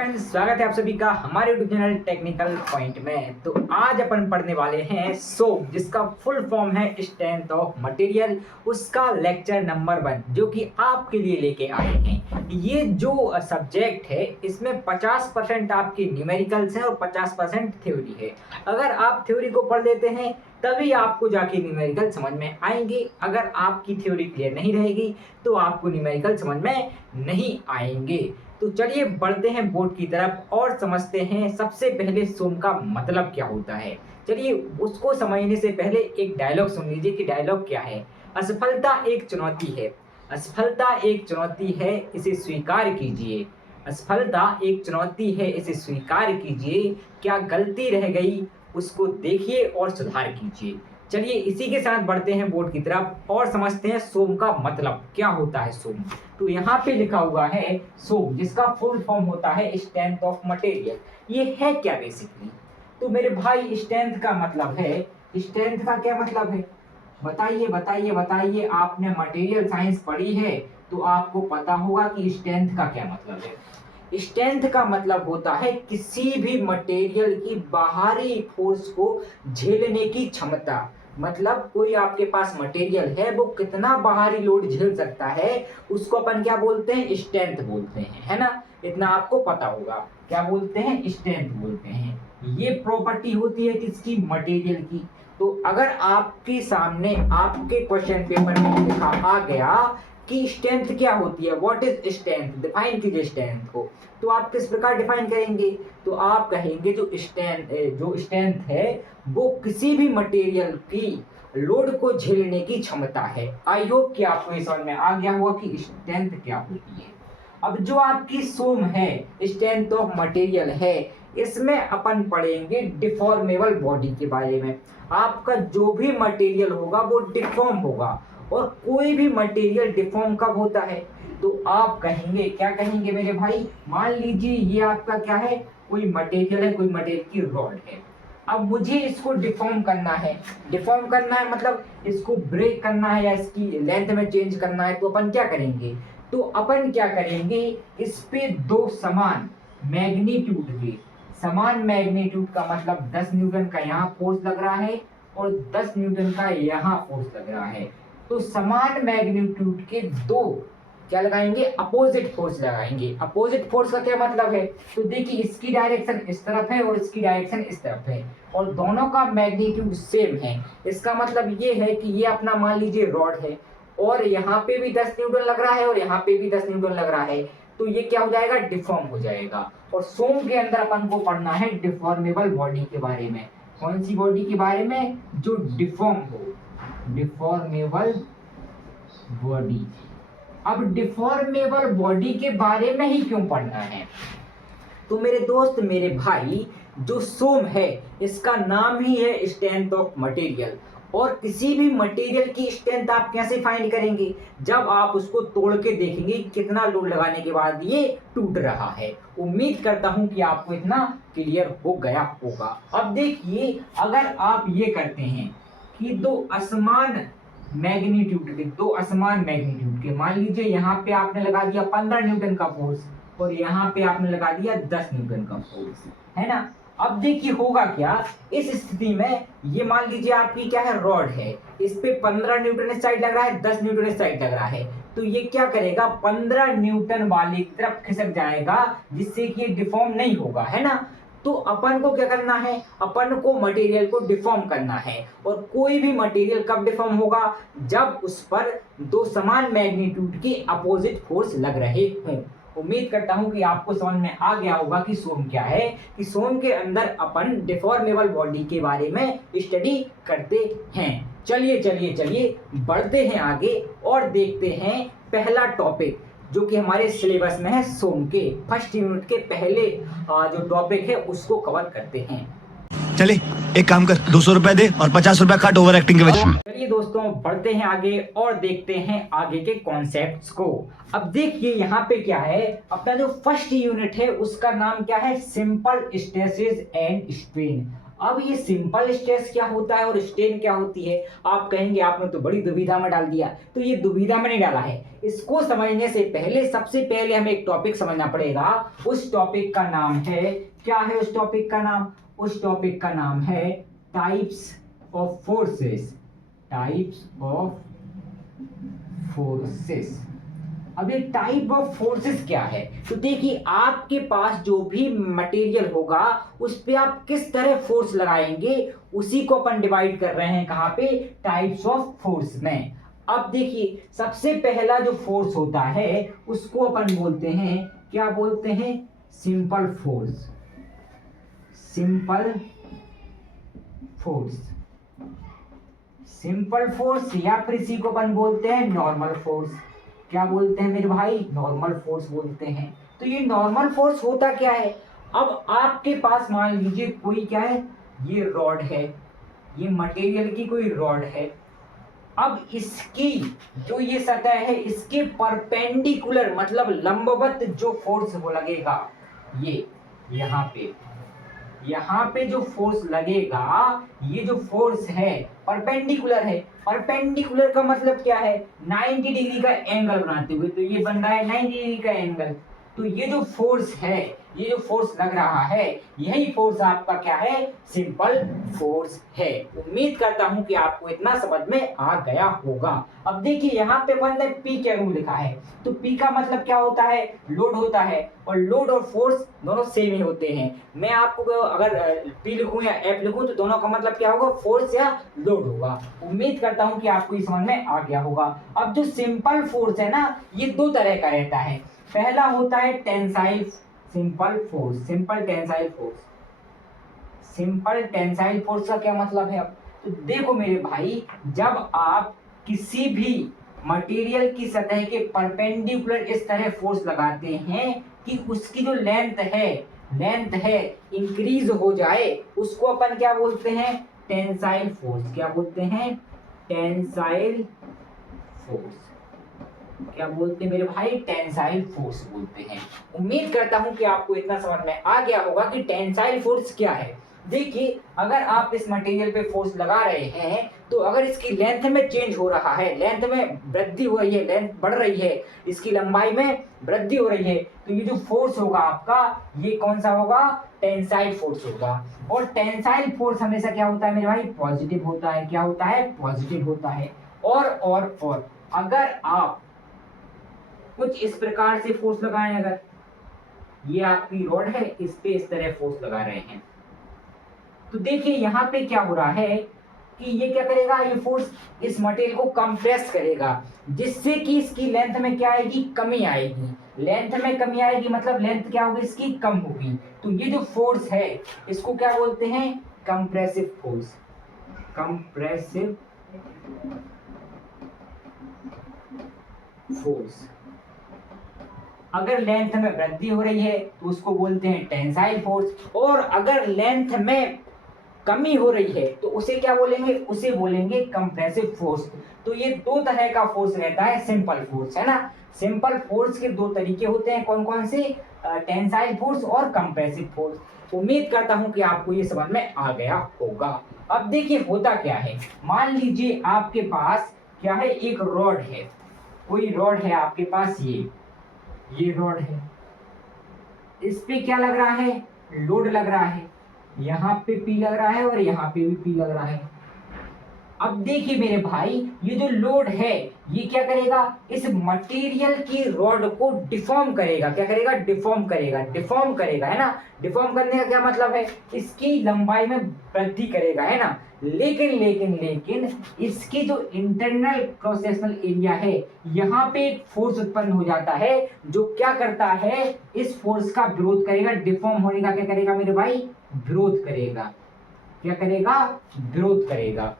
Friends, स्वागत है आप सभी का हमारे यूट्यूब चैनल टेक्निकल पॉइंट में। तो आज अपन पढ़ने वाले हैं सोम, जिसका फुल फॉर्म है स्ट्रेंथ ऑफ मटेरियल, उसका लेक्चर नंबर 1 जो कि आपके लिए लेके आए हैं। ये जो सब्जेक्ट है इसमें 50% आपकी न्यूमेरिकल्स हैं और 50% थ्योरी है। अगर आप थ्योरी को पढ़ लेते हैं तभी आपको जाके न्यूमेरिकल समझ में आएंगे। अगर आपकी थ्योरी क्लियर नहीं रहेगी तो आपको न्यूमेरिकल समझ में नहीं आएंगे। तो चलिए बढ़ते हैं बोर्ड की तरफ और समझते हैं सबसे पहले सोम का मतलब क्या होता है। चलिए उसको समझने से पहले एक डायलॉग सुन लीजिए कि डायलॉग क्या है। असफलता एक चुनौती है, असफलता एक चुनौती है, इसे स्वीकार कीजिए। असफलता एक चुनौती है, इसे स्वीकार कीजिए। क्या गलती रह गई उसको देखिए और सुधार कीजिए। चलिए इसी के साथ बढ़ते हैं बोर्ड की तरफ और समझते हैं सोम का मतलब क्या होता है। सोम तो यहाँ पे लिखा हुआ है सोम, जिसका फुल फॉर्म होता है स्ट्रेंथ ऑफ मटेरियल। ये है क्या बेसिकली? तो मेरे भाई स्ट्रेंथ का मतलब है, स्ट्रेंथ का क्या मतलब है बताइए बताइए बताइए। आपने मटेरियल साइंस पढ़ी है तो आपको पता होगा कि स्ट्रेंथ का क्या मतलब है। स्ट्रेंथ का मतलब होता है किसी भी मटेरियल की बाहरी फोर्स को झेलने की क्षमता। मतलब कोई आपके पास मटेरियल है, वो कितना बाहरी लोड झेल सकता है, उसको अपन क्या बोलते हैं? स्ट्रेंथ बोलते हैं, है ना। इतना आपको पता होगा, क्या बोलते हैं? स्ट्रेंथ बोलते हैं। ये प्रॉपर्टी होती है किसकी? मटेरियल की। तो अगर आपके सामने आपके क्वेश्चन पेपर में लिखा आ गया कि स्ट्रेंथ क्या होती है, व्हाट इज स्ट्रेंथ, डिफाइन कीजिए स्ट्रेंथ को, तो आप किस प्रकार डिफाइन करेंगे? तो आप कहेंगे जो स्ट्रेंथ है वो किसी भी मटेरियल की लोड को झेलने की क्षमता है। आई होप कि आपको ये समझ में आ गया होगा कि स्ट्रेंथ क्या होती है। अब जो आपकी सोम है, स्ट्रेंथ ऑफ मटेरियल है, इसमें अपन पढ़ेंगे डिफॉर्मेबल बॉडी के बारे में। आपका जो भी मटेरियल होगा वो डिफॉर्म होगा, और कोई भी मटेरियल डिफॉर्म कब होता है? तो आप कहेंगे, क्या कहेंगे मेरे भाई? मान लीजिए ये आपका क्या है, कोई मटेरियल है, कोई मटेरियल की रॉड है। अब मुझे इसको डिफॉर्म करना है। डिफॉर्म करना है मतलब इसको ब्रेक करना है या इसकी लेंथ में चेंज करना है। तो अपन क्या करेंगे? तो अपन क्या करेंगे, इस पे दो समान मैग्नीट्यूड के, समान मैग्नीट्यूड का मतलब 10 न्यूटन का यहाँ फोर्स लग रहा है और 10 न्यूटन का यहाँ फोर्स लग रहा है। तो समान मैग्नीट्यूड के दो क्या लगाएंगे? अपोजिट फोर्स लगाएंगे। अपोजिट फोर्स का क्या मतलब है? तो देखिए इसकी डायरेक्शन इस तरफ है और इसकी डायरेक्शन इस तरफ है और दोनों का मैग्नीट्यूड सेम है। इसका मतलब ये है कि ये अपना मान लीजिए रॉड है और यहाँ पे भी 10 न्यूटन लग रहा है और यहाँ पे भी 10 न्यूटन लग रहा है। तो ये क्या हो जाएगा? डिफॉर्म हो जाएगा। और सोम के अंदर अपन को पढ़ना है डिफॉर्मेबल बॉडी के बारे में। कौन सी बॉडी के बारे में? जो डिफॉर्म हो, डिफॉर्मेबल बॉडी। अब डिफॉर्मेबल बॉडी के बारे में ही क्यों पढ़ना है? तो मेरे दोस्त, मेरे भाई, जो सोम है इसका नाम ही है स्ट्रेंथ ऑफ मटेरियल। और किसी भी मटेरियल की स्ट्रेंथ आप कैसे फाइंड करेंगे? जब आप उसको तोड़ के देखेंगे कितना लोड लगाने के बाद ये टूट रहा है। उम्मीद करता हूं कि आपको इतना क्लियर हो गया होगा। अब देखिए, अगर आप ये करते हैं कि दो असमान मैग्नीट्यूड के, मान लीजिए यहाँ पे आपने लगा दिया 15 न्यूटन का फोर्स और यहाँ पे आपने लगा दिया 10 न्यूटन का फोर्स, है ना। अब देखिए होगा क्या इस स्थिति में। ये मान लीजिए आपकी क्या है, रॉड है, इस पे 15 न्यूटन इस साइड लग रहा है, 10 न्यूटन इस साइड लग रहा है। तो ये क्या करेगा? 15 न्यूटन वाली की तरफ खिसक जाएगा, जिससे कि ये डिफॉर्म नहीं होगा, है ना। तो अपन को क्या करना है? अपन को मटेरियल को डिफॉर्म करना है। और कोई भी मटेरियल कब डिफॉर्म होगा? जब उस पर दो समान मैग्नीट्यूड की अपोजिट फोर्स लग रहे हों। उम्मीद करता हूं कि आपको समझ में आ गया होगा कि सोम क्या है। कि सोम के अंदर अपन डिफॉर्मेबल बॉडी के बारे में स्टडी करते हैं। चलिए चलिए चलिए बढ़ते हैं आगे और देखते हैं पहला टॉपिक जो कि हमारे सिलेबस में है। सोम के फर्स्ट यूनिट के पहले जो टॉपिक है उसको कवर करते हैं। चले एक काम कर, 200 रुपए दे और 50 रुपए काट ओवर एक्टिंग के वजह से। चलिए दोस्तों बढ़ते हैं आगे और देखते हैं आगे के कॉन्सेप्ट्स को। अब देखिए यहाँ पे क्या है, अपना जो फर्स्ट यूनिट है उसका नाम क्या है? Simple stresses and strain. अब ये सिंपल स्ट्रेस क्या होता है और स्ट्रेन क्या होती है, आप कहेंगे आपने तो बड़ी दुविधा में डाल दिया। तो ये दुविधा में नहीं डाला है, इसको समझने से पहले सबसे पहले हमें एक टॉपिक समझना पड़ेगा। उस टॉपिक का नाम है, क्या है उस टॉपिक का नाम? उस टॉपिक का नाम है types of forces. Types of forces. अब ये टाइप ऑफ फोर्सेस क्या है? तो देखिए, आपके पास जो भी मटेरियल होगा उस पे आप किस तरह फोर्स लगाएंगे, उसी को अपन डिवाइड कर रहे हैं कहाँ पे? टाइप्स ऑफ फोर्स में। अब देखिए, सबसे पहला जो फोर्स होता है उसको अपन बोलते हैं, क्या बोलते हैं? Simple force. Simple force. Simple force या फिर इसी को अपन बोलते हैं नॉर्मल फोर्स। क्या बोलते हैं मेरे भाई? नॉर्मल फोर्स बोलते हैं। तो ये नॉर्मल फोर्स होता क्या है? अब आपके पास मान लीजिए कोई क्या है, ये रॉड है, ये मटेरियल की कोई रॉड है। अब इसकी जो ये सतह है इसके परपेंडिकुलर मतलब लंबवत जो फोर्स वो लगेगा, ये यहाँ पे जो फोर्स लगेगा, ये जो फोर्स है परपेंडिकुलर है। परपेंडिकुलर का मतलब क्या है? 90 डिग्री का एंगल बनाते हुए। तो ये बन रहा है 90 डिग्री का एंगल। तो ये जो फोर्स है, ये जो फोर्स लग रहा है, यही फोर्स आपका क्या है? सिंपल फोर्स है। उम्मीद करता हूं कि आपको इतना समझ में आ गया होगा। अब देखिए, यहाँ पे बंदा पी क्या रूल लिखा है। तो पी का मतलब क्या होता है? लोड होता है, और लोड और फोर्स दोनों सेम ही होते हैं। मैं आपको अगर पी लिखूं या एफ लिखूं तो दोनों का मतलब क्या होगा? फोर्स या लोड होगा। उम्मीद करता हूं कि आपको ये समझ में आ गया होगा। अब जो सिंपल फोर्स है ना, ये दो तरह का रहता है। पहला होता है tensile simple force. Simple tensile force. Simple tensile force का क्या मतलब है? अब तो देखो मेरे भाई, जब आप किसी भी मटेरियल की सतह के परपेंडिकुलर इस तरह फोर्स लगाते हैं कि उसकी जो लेंथ है इंक्रीज हो जाए, उसको अपन क्या बोलते हैं? Tensile force. क्या बोलते हैं? Tensile force. क्या बोलते हैं मेरे भाई? टेंसाइल फोर्स बोलते हैं। उम्मीद करता हूं कि आपको इतना समझ में आ गया होगा कि टेंसाइल फोर्स क्या है। देखिए, अगर आप इस मटेरियल पे फोर्स लगा रहे हैं तो अगर इसकी लेंथ में चेंज हो रहा है, लेंथ में वृद्धि हो रही है, लेंथ बढ़ रही है, इसकी लंबाई में वृद्धि हो रही है, तो ये जो फोर्स होगा आपका, ये कौन सा होगा? टेंसाइल फोर्स होगा। और टेंसाइल फोर्स हमेशा क्या होता है मेरे भाई? पॉजिटिव होता है। क्या होता है? पॉजिटिव होता है। और अगर आप कुछ इस प्रकार से फोर्स लगाएं, अगर ये आपकी रॉड है, इस पे इस तरह फोर्स लगा रहे हैं, तो देखिए यहाँ पे क्या हो रहा है कि ये क्या करेगा? ये फोर्स इस मटेरियल को कंप्रेस करेगा, जिससे कि इसकी लेंथ में क्या आएगी? कमी आएगी। लेंथ में कमी आएगी मतलब लेंथ क्या होगी? इसकी कम होगी। तो ये जो फोर्स है इसको क्या बोलते हैं? Compressive force. Compressive force. अगर लेंथ में वृद्धि हो रही है तो उसको बोलते हैं टेंसाइल फोर्स, और अगर लेंथ में कमी हो रही है तो उसे क्या बोलेंगे? उसे बोलेंगे कंप्रेसिव फोर्स। तो ये दो तरह का फोर्स रहता है सिंपल फोर्स, है ना। सिंपल फोर्स के दो तरीके होते हैं, कौन कौन से? टेंसाइल फोर्स और कंप्रेसिव फोर्स। उम्मीद करता हूं कि आपको ये समझ में आ गया होगा। अब देखिए होता क्या है, मान लीजिए आपके पास क्या है? एक रॉड है, कोई रॉड है आपके पास, ये रॉड है, इस पे क्या लग रहा है? लोड लग रहा है। यहाँ पे पी लग रहा है और यहाँ पे भी पी लग रहा है। अब देखिए मेरे भाई, ये जो लोड है ये क्या करेगा? इस मटेरियल की रॉड को डिफॉर्म करेगा। क्या करेगा? डिफॉर्म करेगा, है ना। डिफॉर्म करने का क्या मतलब है? इसकी लंबाई में वृद्धि करेगा, है ना। लेकिन इसकी जो इंटरनल क्रॉस सेक्शनल एरिया है, यहाँ पे एक फोर्स उत्पन्न हो जाता है जो क्या करता है? इस फोर्स का विरोध करेगा। डिफॉर्म होने का क्या करेगा मेरे भाई? विरोध करेगा। क्या करेगा? विरोध करेगा।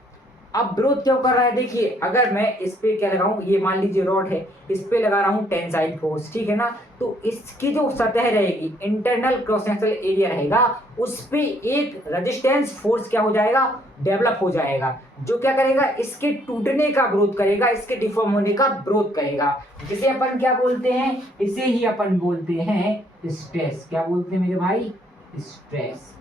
अब विरोध क्यों कर रहा है? देखिए, अगर मैं इस पे क्या लगाऊं, ये मान लीजिए रॉड है, इस पे लगा रहा हूं टेंसाइल फोर्स, ठीक है ना। तो इसकी जो सतह रहेगी, इंटरनल क्रॉस सेक्शनल एरिया रहेगा, उस पे एक रेजिस्टेंस फोर्स क्या हो जाएगा? डेवलप हो जाएगा, जो क्या करेगा? इसके टूटने का विरोध करेगा, इसके डिफॉर्म होने का विरोध करेगा, जिसे अपन क्या बोलते हैं? इसे ही अपन बोलते हैं स्ट्रेस। क्या बोलते हैं मेरे भाई? स्ट्रेस।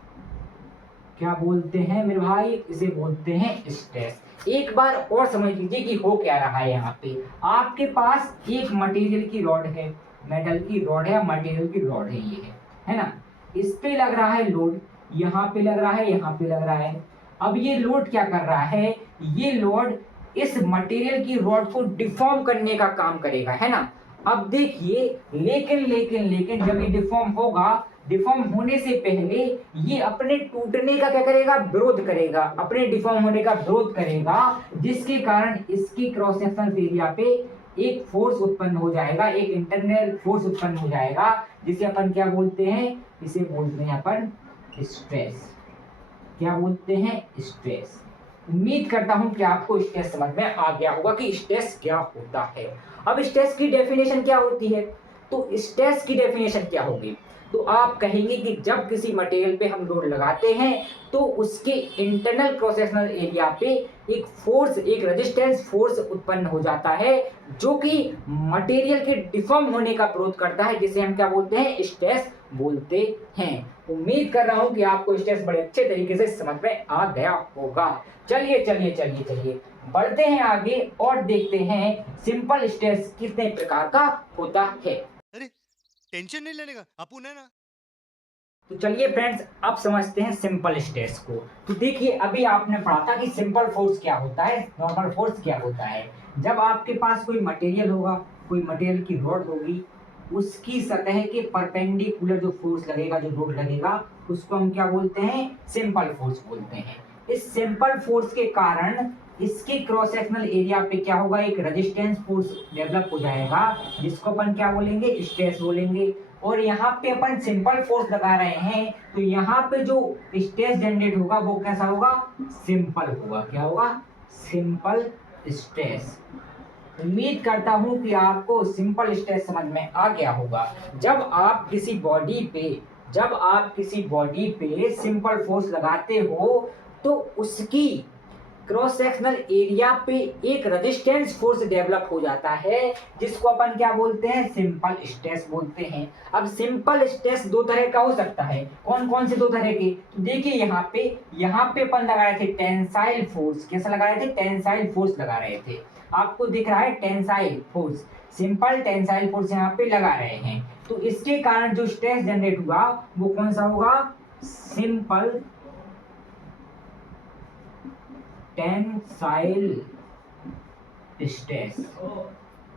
क्या बोलते हैं मेरे भाई, इसे बोलते हैं स्ट्रेस। एक बार और समझ लीजिए कि हो क्या रहा है यहाँ पे। आपके पास एक मटेरियल की रॉड है, मेटल की रॉड है या मटेरियल की रॉड है, ये है ना। इस पे लग रहा है लोड, यहाँ पे लग रहा है, यहाँ पे लग रहा है। अब ये लोड क्या कर रहा है, ये लोड इस मटेरियल की रॉड को डिफॉर्म करने का काम करेगा, है ना। अब देखिए, लेकिन लेकिन लेकिन जब ये डिफॉर्म होगा, डिफॉर्म होने से पहले ये अपने टूटने का क्या करेगा, विरोध करेगा, अपने डिफॉर्म होने का विरोध करेगा, जिसके कारण इसकी क्रॉस सेक्शनल एरिया पे एक फोर्स उत्पन्न हो जाएगा, एक इंटरनल फोर्स उत्पन्न हो जाएगा, जिसे अपन क्या बोलते हैं, इसे बोलते हैं अपन स्ट्रेस। क्या बोलते हैं, स्ट्रेस। उम्मीद करता हूं कि आपको स्ट्रेस समझ में आ गया होगा कि स्ट्रेस क्या होता है। अब स्ट्रेस की डेफिनेशन क्या होती है, तो स्ट्रेस की डेफिनेशन क्या होगी, तो आप कहेंगे कि जब किसी मटेरियल पे हम लोड लगाते हैं तो उसके इंटरनल क्रॉस सेक्शनल एरिया पे एक फोर्स, एक रेजिस्टेंस फोर्स उत्पन्न हो जाता है, जो कि मटेरियल के डिफॉर्म होने का विरोध करता है, जिसे हम क्या बोलते हैं, स्ट्रेस बोलते हैं। उम्मीद कर रहा हूं कि आपको स्ट्रेस बड़े अच्छे तरीके से समझ में आ गया होगा। चलिए चलिए चलिए चलिए बढ़ते हैं आगे और देखते हैं सिंपल स्ट्रेस कितने प्रकार का होता है। अरे टेंशन नहीं लेने का, अपुन है ना। तो चलिए फ्रेंड्स, अब समझते हैं सिंपल स्ट्रेस को। तो देखिए, अभी आपने पढ़ा था कि सिंपल फोर्स क्या होता है, नॉर्मल फोर्स क्या होता है। जब आपके पास कोई मटेरियल होगा, कोई मटेरियल की रॉड होगी, उसकी सतह के परपेंडिकुलर जो फोर्स लगेगा, जो लोड लगेगा, उसको हम क्या बोलते हैं, सिंपल फोर्स बोलते हैं। इस सिंपल फोर्स के कारण इसके क्रॉस सेक्शनल एरिया पे क्या होगा, एक रेजिस्टेंस फोर्स डेवलप हो जाएगा, जिसको अपन क्या बोलेंगे, स्ट्रेस बोलेंगे। और यहाँ पे अपन सिंपल फोर्स लगा रहे हैं, तो यहाँ पे जो स्ट्रेस जनरेट होगा वो कैसा होगा, सिंपल होगा। क्या होगा, सिंपल स्ट्रेस। उम्मीद करता हूं कि आपको सिंपल स्ट्रेस समझ में आ गया होगा। जब आप किसी बॉडी पे सिंपल फोर्स लगाते हो, तो उसकी क्रॉस सेक्शनल एरिया पे एक रेजिस्टेंस फोर्स डेवलप हो जाता है, जिसको अपन क्या बोलते हैं, सिंपल स्ट्रेस बोलते हैं। अब सिंपल स्ट्रेस दो तरह का हो सकता है। कौन कौन से दो तरह के, तो देखिए यहाँ पे अपन लगा रहे थे टेंसाइल फोर्स। कैसा लगा रहे थे, टेंसाइल फोर्स लगा रहे थे। आपको दिख रहा है tensile force, simple tensile force यहाँ पे लगा रहे हैं। तो इसके कारण जो स्ट्रेस जनरेट हुआ वो कौन सा होगा, सिंपल टेंसाइल स्ट्रेस।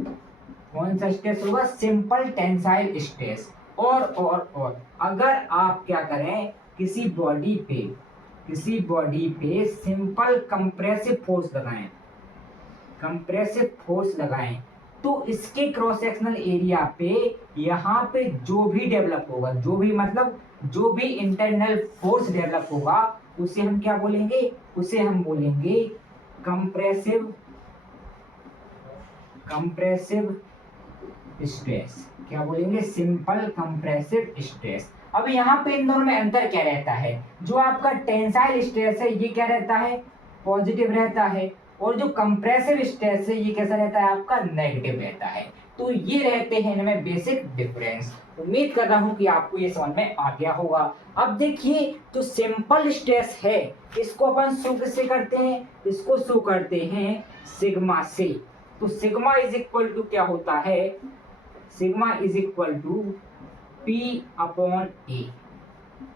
कौन सा स्ट्रेस होगा, सिंपल टेंसाइल स्ट्रेस। और अगर आप क्या करें, किसी बॉडी पे सिंपल कंप्रेसिव फोर्स लगाएं, तो इसके क्रॉस सेक्शनल एरिया पे यहाँ पे जो भी डेवलप होगा, जो भी इंटरनल फोर्स डेवलप होगा, उसे हम क्या बोलेंगे, उसे हम बोलेंगे कंप्रेसिव स्ट्रेस। क्या बोलेंगे, सिंपल कंप्रेसिव स्ट्रेस। अब यहाँ पे इन दोनों में अंतर क्या रहता है, जो आपका टेंसाइल स्ट्रेस है ये क्या रहता है, पॉजिटिव रहता है, और जो कंप्रेसिव स्ट्रेस है ये कैसा रहता है, आपका नेगेटिव रहता है। तो ये रहते हैं इनमें बेसिक डिफरेंस। उम्मीद कर रहा हूं कि आपको ये समझ में आ गया होगा। अब देखिए, जो सिंपल स्ट्रेस है इसको अपन शो किससे करते हैं, इसको शो करते हैं सिग्मा से। तो सिग्मा इज इक्वल टू क्या होता है, sigma is equal to P upon A.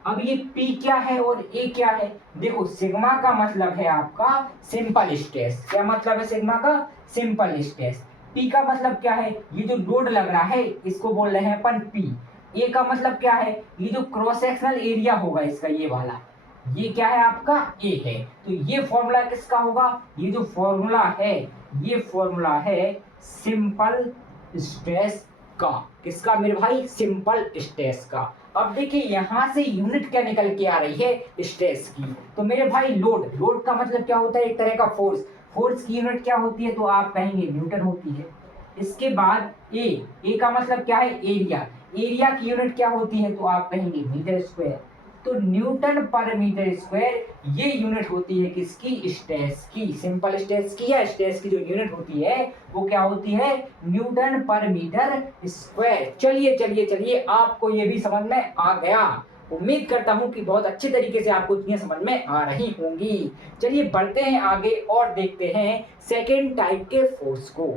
अब ये P क्या है और A क्या है, देखो सिग्मा का मतलब है आपका सिंपल स्ट्रेस। क्या मतलब है सिग्मा का, सिंपल स्ट्रेस। P का मतलब क्या है, ये जो लोड लग रहा है इसको बोल रहे हैं अपन P। A का मतलब क्या है, ये जो क्रॉस सेक्शनल एरिया होगा इसका, ये वाला, ये क्या है आपका A है। तो ये फॉर्मूला किसका होगा, ये जो फॉर्मूला है ये फॉर्मूला है सिंपल स्ट्रेस का। किसका मेरे भाई, सिंपल स्ट्रेस का। अब देखिए यहाँ से यूनिट क्या निकल के आ रही है, स्ट्रेस की। तो मेरे भाई लोड का मतलब क्या होता है, एक तरह का फोर्स की यूनिट क्या होती है, तो आप कहेंगे न्यूटन होती है। इसके बाद ए का मतलब क्या है, एरिया की यूनिट क्या होती है, तो आप कहेंगे मीटर स्क्वायर। तो न्यूटन पर मीटर स्क्वायर ये यूनिट होती है किसकी, स्ट्रेस की। सिंपल स्ट्रेस की या स्ट्रेस की जो यूनिट होती है वो क्या होती है, न्यूटन पर मीटर स्क्वायर। चलिए आपको ये भी समझ में आ गया। उम्मीद करता हूँ कि बहुत अच्छे तरीके से आपको चीजें समझ में आ रही होंगी। चलिए बढ़ते हैं आगे और देखते हैं सेकेंड टाइप के फोर्स को।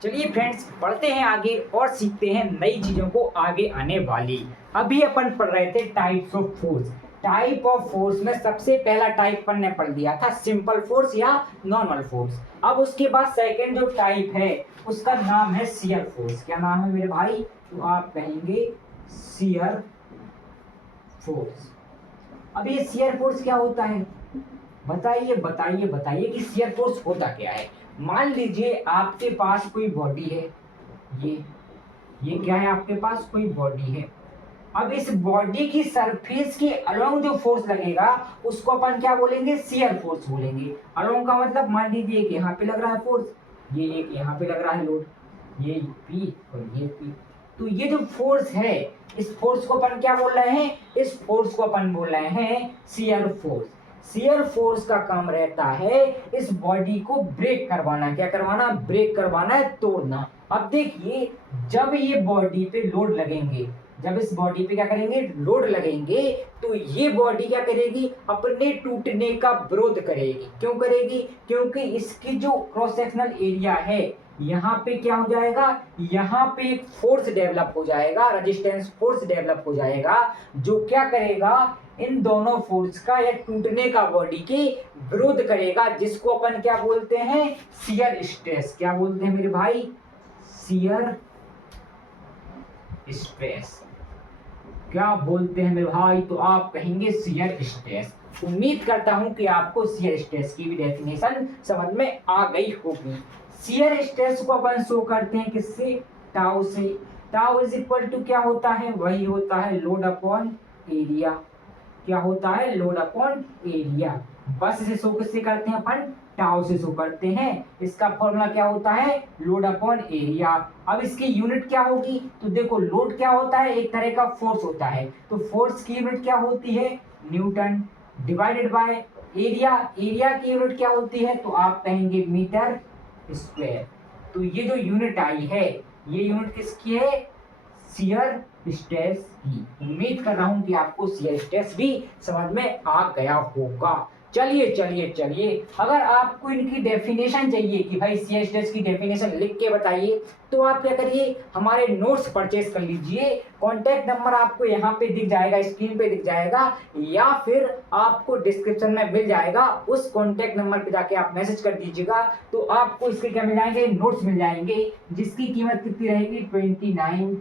चलिए फ्रेंड्स बढ़ते हैं आगे और सीखते हैं नई चीजों को आगे आने वाली। अभी अपन पढ़ रहे थे types of force. Type of force में सबसे पहला टाइप अपन ने पढ़ लिया था सिंपल फोर्स या नॉर्मल फोर्स। अब उसके बाद सेकंड जो टाइप है उसका नाम है शियर फोर्स। क्या नाम है मेरे भाई? तो आप कहेंगे शियर फोर्स। अब ये शियर फोर्स क्या होता है? बताइए बताइए बताइए कि शियर फोर्स होता क्या है। मान लीजिए आपके पास कोई बॉडी है, ये क्या है? आपके पास कोई बॉडी है। अब इस बॉडी की सरफेस के अलोंग जो फोर्स लगेगा उसको अपन क्या बोलेंगे? शियर फोर्स बोलेंगे। अलोंग का मतलब मान लीजिए एक यहाँ पे लग रहा है फोर्स, ये एक यहाँ पे लग रहा है लोड, ये P और ये P। तो ये जो फोर्स है इस फोर्स को अपन क्या बोल रहे हैं? इस फोर्स को अपन बोल रहे हैं शियर फोर्स। शियर फोर्स का काम रहता है इस बॉडी को ब्रेक करवाना। क्या करवाना? ब्रेक करवाना है, तोड़ना। अब देखिए जब ये बॉडी पे लोड लगेंगे, जब इस बॉडी पे क्या करेंगे? लोड लगेंगे, तो ये बॉडी क्या करेगी? अपने टूटने का विरोध करेगी। क्यों करेगी? क्योंकि इसकी जो क्रॉस सेक्शनल एरिया है यहाँ पे क्या हो जाएगा? यहाँ पे एक फोर्स डेवलप हो जाएगा, रेजिस्टेंस फोर्स डेवलप हो जाएगा, जो क्या करेगा? इन दोनों फोर्स का या टूटने का बॉडी के विरोध करेगा, जिसको अपन क्या बोलते हैं? Shear stress. क्या बोलते हैं मेरे भाई? Shear stress. क्या बोलते हैं मेरे भाई? तो आप कहेंगे शियर स्ट्रेस। उम्मीद करता हूं कि आपको शियर स्ट्रेस की भी डेफिनेशन समझ में आ गई होगी। शियर स्ट्रेस को अपन शो करते हैं किससे? टाउ से। टाउ इज इक्वल टू क्या होता है? वही होता है लोड अपॉन एरिया। क्या होता है? Load upon area. बस इसे शो किससे करते हैं अपन? टाउ से शो करते हैं। इसका फॉर्मूला क्या होता है? Load upon area. अब इसकी यूनिट क्या होगी? तो देखो लोड क्या होता है? एक तरह का फोर्स होता है। तो फोर्स की यूनिट क्या होती है? Newton divided by area. Area की यूनिट क्या होती है? तो आप कहेंगे मीटर स्क्वायर। तो ये जो यूनिट आई है ये यूनिट किसकी है? शियर स्ट्रेस की। उम्मीद कर रहा हूं कि आपको शियर स्ट्रेस भी समझ में आ गया होगा। चलिए चलिए चलिए, अगर आपको इनकी डेफिनेशन चाहिए कि भाई शियर स्ट्रेस की डेफिनेशन लिख के बताइए, तो आप क्या करिए? हमारे नोट्स परचेज कर लीजिए। कॉन्टैक्ट नंबर आपको यहाँ पे दिख जाएगा, स्क्रीन पे दिख जाएगा, या फिर आपको डिस्क्रिप्शन में मिल जाएगा। उस कॉन्टैक्ट नंबर पे जाके आप मैसेज कर दीजिएगा, तो आपको इसके क्या मिल जाएंगे? नोट्स मिल जाएंगे, जिसकी कीमत कितनी रहेगी? 29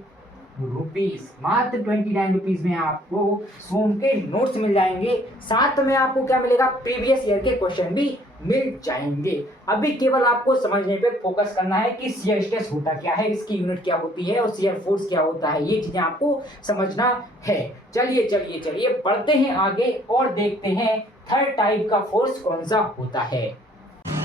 रुपीज। मात्र 29 रुपीज में आपको सोम के नोट्स मिल जाएंगे। साथ में आपको क्या मिलेगा? प्रीवियस ईयर के क्वेश्चन भी मिल जाएंगे। अभी केवल आपको समझने पे फोकस करना है कि शियर स्ट्रेस होता क्या है, इसकी यूनिट क्या होती है और शियर फोर्स क्या होता है। ये चीजें आपको समझना है। चलिए चलिए चलिए बढ़ते हैं आगे और देखते हैं थर्ड टाइप का फोर्स कौन सा होता है।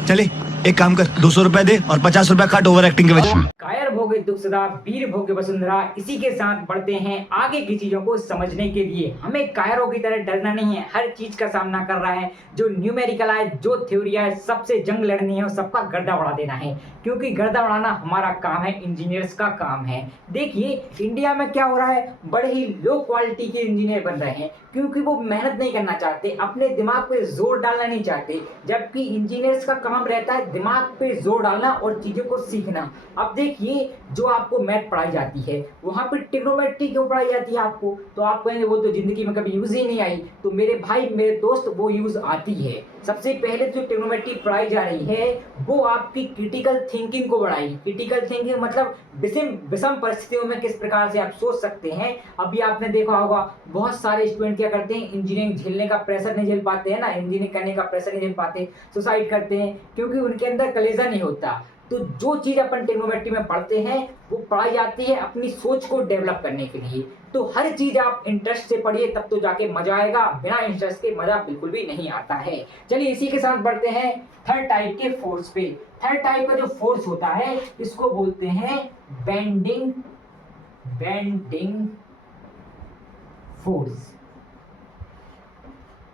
चले एक काम कर, 200 रुपए दे और 50 रुपए काट ओवर एक्टिंग के वजह। कायर भोगे दुख सदा, वीर भोगे वसुंधरा। इसी के साथ बढ़ते हैं आगे की चीजों को समझने के लिए। हमें कायरों की तरह डरना नहीं है, हर चीज का सामना कर रहा है। जो न्यूमेरिकल है, जो थ्योरी है, सबसे जंग लड़नी है और सबका गर्दा उड़ा देना है, क्योंकि गर्दा उड़ाना हमारा काम है, इंजीनियर्स का काम है। देखिए इंडिया में क्या हो रहा है? बड़े ही लो क्वालिटी के इंजीनियर बन रहे हैं, क्योंकि वो मेहनत नहीं करना चाहते, अपने दिमाग पे जोर डालना नहीं चाहते, जबकि इंजीनियर्स का काम रहता है दिमाग पे जोर डालना और चीजों को सीखना। अब देखिए जो आपको मैथ पढ़ाई जाती है वहां पे ट्रिग्नोमेट्री क्यों पढ़ाई जाती है आपको? तो आप कहेंगे वो तो जिंदगी में कभी यूज ही नहीं आई। तो मेरे भाई मेरे दोस्त वो यूज आती है। सबसे पहले जो ट्रिग्नोमेट्री पढ़ाई जा रही है वो आपकी क्रिटिकल थिंकिंग को बढ़ाएगी। क्रिटिकल थिंकिंग मतलब विषम परिस्थितियों में किस प्रकार से आप सोच सकते हैं। अभी आपने देखा होगा बहुत सारे स्टूडेंट क्या करते हैं? इंजीनियरिंग झेलने का प्रेशर नहीं झेल पाते हैं ना, इंजीनियरिंग करने का प्रेशर नहीं झेल पाते, सुसाइड करते हैं, क्योंकि उनके अंदर कलेजा नहीं होता। तो जो चीज अपन ट्रिग्नोमेट्री में पढ़ते हैं वो पढ़ाई जाती है अपनी सोच को डेवलप करने के लिए। तो हर चीज आप इंटरेस्ट से पढ़िए, तब तो जाके मजा आएगा, बिना इंटरेस्ट के मजा बिल्कुल भी नहीं आता है। चलिए इसी के साथ बढ़ते हैं थर्ड टाइप के फोर्स पे। थर्ड टाइप का जो फोर्स होता है इसको बोलते हैं बेंडिंग फोर्स।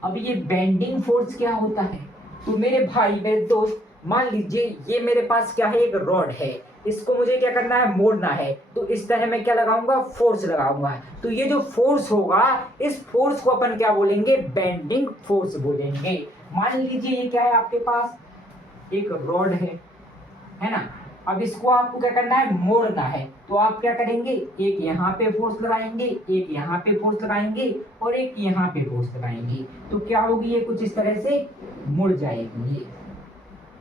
अब ये बेंडिंग फोर्स क्या होता है? तो मेरे भाई मेरे दोस्त मान लीजिए ये मेरे पास क्या है? एक रॉड है। इसको मुझे क्या करना है, मोड़ना है। तो इस तरह मैं क्या लगाऊंगा, फोर्स लगाऊंगा। तो ये जो फोर्स होगा, इस फोर्स को अपन क्या बोलेंगे, बेंडिंग फोर्स बोलेंगे। मान लीजिए ये क्या है, आपके पास एक रॉड है ना। अब इसको आपको क्या करना है, मोड़ना है। तो आप क्या करेंगे, एक यहाँ पे फोर्स लगाएंगे, एक यहाँ पे फोर्स लगाएंगे और एक यहाँ पे फोर्स लगाएंगे। तो क्या होगी, ये कुछ इस तरह से मुड़ जाएगी।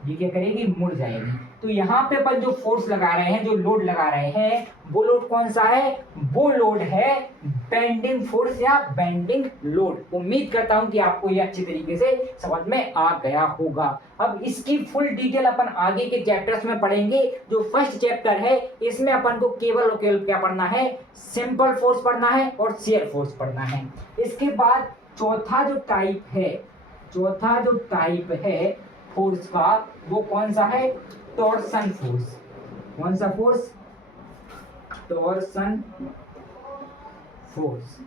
ये क्या करेगी, मुड़ जाएगी। तो यहाँ पे अपन जो फोर्स लगा रहे हैं, जो लोड लगा रहे हैं, वो लोड कौन सा है, वो लोड है बेंडिंग फोर्स या बेंडिंग लोड। उम्मीद करता हूं कि आपको ये अच्छी तरीके से समझ में आ गया होगा। अब इसकी फुल डिटेल अपन आगे के चैप्टर्स में पढ़ेंगे। जो फर्स्ट चैप्टर है, इसमें अपन को केवल और केवल क्या पढ़ना है, सिंपल फोर्स पढ़ना है और शियर फोर्स पढ़ना है। इसके बाद चौथा जो टाइप है फोर्स का, वो कौन सा है, टॉर्सन फोर्स। कौन सा फोर्स, टॉर्सन फोर्स।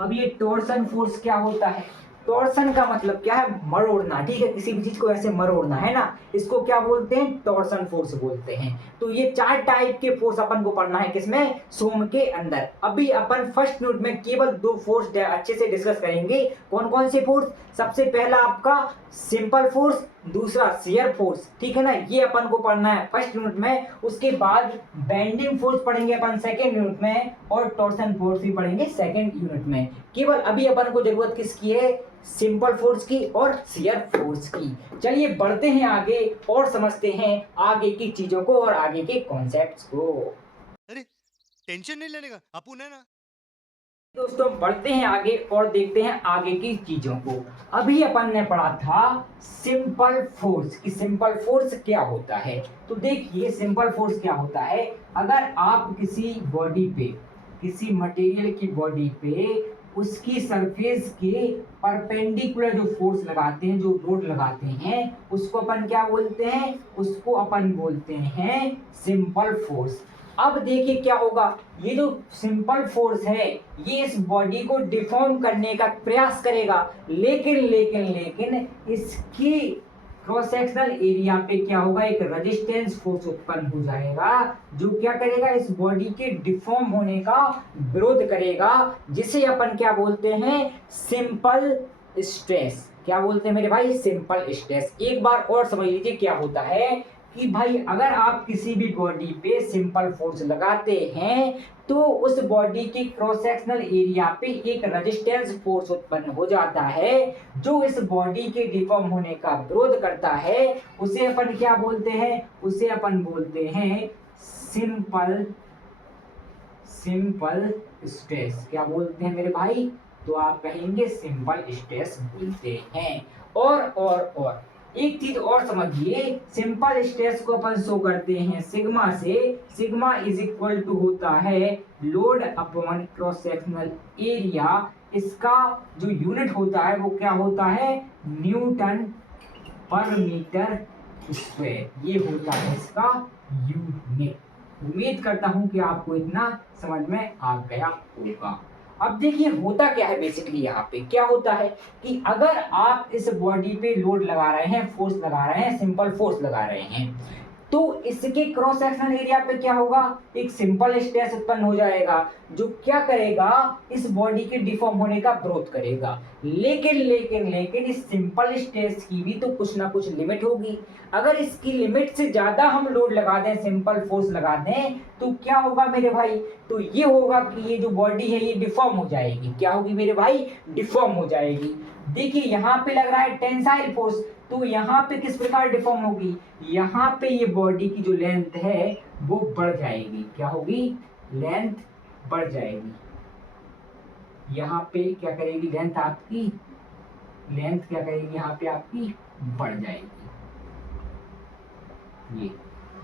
अब ये टॉर्सन फोर्स क्या होता है, टॉर्सन का मतलब क्या है, मरोड़ना। ठीक है, किसी भी चीज को ऐसे मरोड़ना है ना, इसको क्या बोलते हैं, टॉर्सन फोर्स बोलते हैं। तो ये 4 टाइप के फोर्स अपन को पढ़ना है, किसमें, सोम के अंदर। अभी अपन फर्स्ट यूनिट में केवल 2 फोर्स अच्छे से डिस्कस करेंगे। कौन कौन से फोर्स, सबसे पहला आपका सिंपल फोर्स, दूसरा शियर फोर्स। ठीक है ना, ये अपन को पढ़ना है फर्स्ट यूनिट में। उसके बाद बेंडिंग फोर्स पढ़ेंगे अपन सेकेंड यूनिट में, और टॉर्सन फोर्स भी पढ़ेंगे सेकेंड यूनिट में। केवल अभी अपन को जरूरत किसकी है, सिंपल फोर्स की और शियर फोर्स की। चलिए बढ़ते हैं आगे और समझते हैं आगे की चीजों को और आगे के कॉन्सेप्ट्स को। अरे टेंशन नहीं लेने का, अपुन है ना। दोस्तों बढ़ते हैं आगे और देखते हैं आगे की चीजों को। अभी अपन ने पढ़ा था सिंपल फोर्स कि सिंपल फोर्स क्या होता है। तो देखिए सिंपल फोर्स क्या होता है, अगर आप किसी बॉडी पे, किसी मटेरियल की बॉडी पे उसकी सरफेस के परपेंडिकुलर जो फोर्स लगाते हैं, जो लोड लगाते हैं, उसको अपन क्या बोलते हैं, उसको अपन बोलते हैं सिंपल फोर्स। अब देखिए क्या होगा, ये जो सिंपल फोर्स है, ये इस बॉडी को डिफॉर्म करने का प्रयास करेगा, लेकिन इसकी क्रॉस सेक्शनल एरिया पे क्या होगा, एक रेजिस्टेंस फोर्स उत्पन्न हो जाएगा, जो क्या करेगा, इस बॉडी के डिफॉर्म होने का विरोध करेगा, जिसे अपन क्या बोलते हैं, सिंपल स्ट्रेस। क्या बोलते हैं मेरे भाई, सिंपल स्ट्रेस। एक बार और समझ लीजिए क्या होता है कि भाई अगर आप किसी भी बॉडी पे सिंपल फोर्स लगाते हैं, तो उस बॉडी के क्रॉस सेक्शनल एरिया पे एक रेजिस्टेंस फोर्स उत्पन्न हो जाता है, जो इस बॉडी के डिफॉर्म होने का विरोध करता है। उसे अपन क्या बोलते हैं, उसे अपन बोलते हैं सिंपल स्ट्रेस। क्या बोलते हैं मेरे भाई, तो आप कहेंगे सिंपल स्ट्रेस बोलते हैं। और एक चीज और समझिए, सिंपल स्ट्रेस को अपन शो करते हैं सिग्मा से। सिग्मा इज इक्वल टू होता है load upon cross sectional area. इसका जो यूनिट होता है वो क्या होता है, न्यूटन पर मीटर स्क्वायर। ये होता है इसका यूनिट। उम्मीद करता हूं कि आपको इतना समझ में आ गया होगा। अब देखिए होता क्या है, बेसिकली यहाँ पे क्या होता है कि अगर आप इस बॉडी पे लोड लगा रहे हैं, फोर्स लगा रहे हैं, सिंपल फोर्स लगा रहे हैं, तो इसके क्रॉस सेक्शनल एरिया पे क्या होगा, एक सिंपल स्ट्रेस उत्पन्न हो जाएगा, जो क्या करेगा, इस बॉडी के डिफॉर्म होने का विरोध करेगा। लेकिन इस सिंपल स्ट्रेस की भी तो कुछ ना कुछ लिमिट होगी। अगर इसकी लिमिट से ज्यादा हम लोड लगा दें, सिंपल फोर्स लगा दें, तो क्या होगा मेरे भाई, तो ये होगा कि ये जो बॉडी है ये डिफॉर्म हो जाएगी। क्या होगी मेरे भाई, डिफॉर्म हो जाएगी। देखिए यहाँ पे लग रहा है टेंसाइल फोर्स, तो यहाँ पे किस प्रकार डिफॉर्म होगी, यहाँ पे ये बॉडी की जो लेंथ है वो बढ़ जाएगी। क्या होगी, लेंथ बढ़ जाएगी। यहाँ पे क्या करेगी, लेंथ आपकी, लेंथ क्या करेगी यहाँ पे आपकी, बढ़ जाएगी।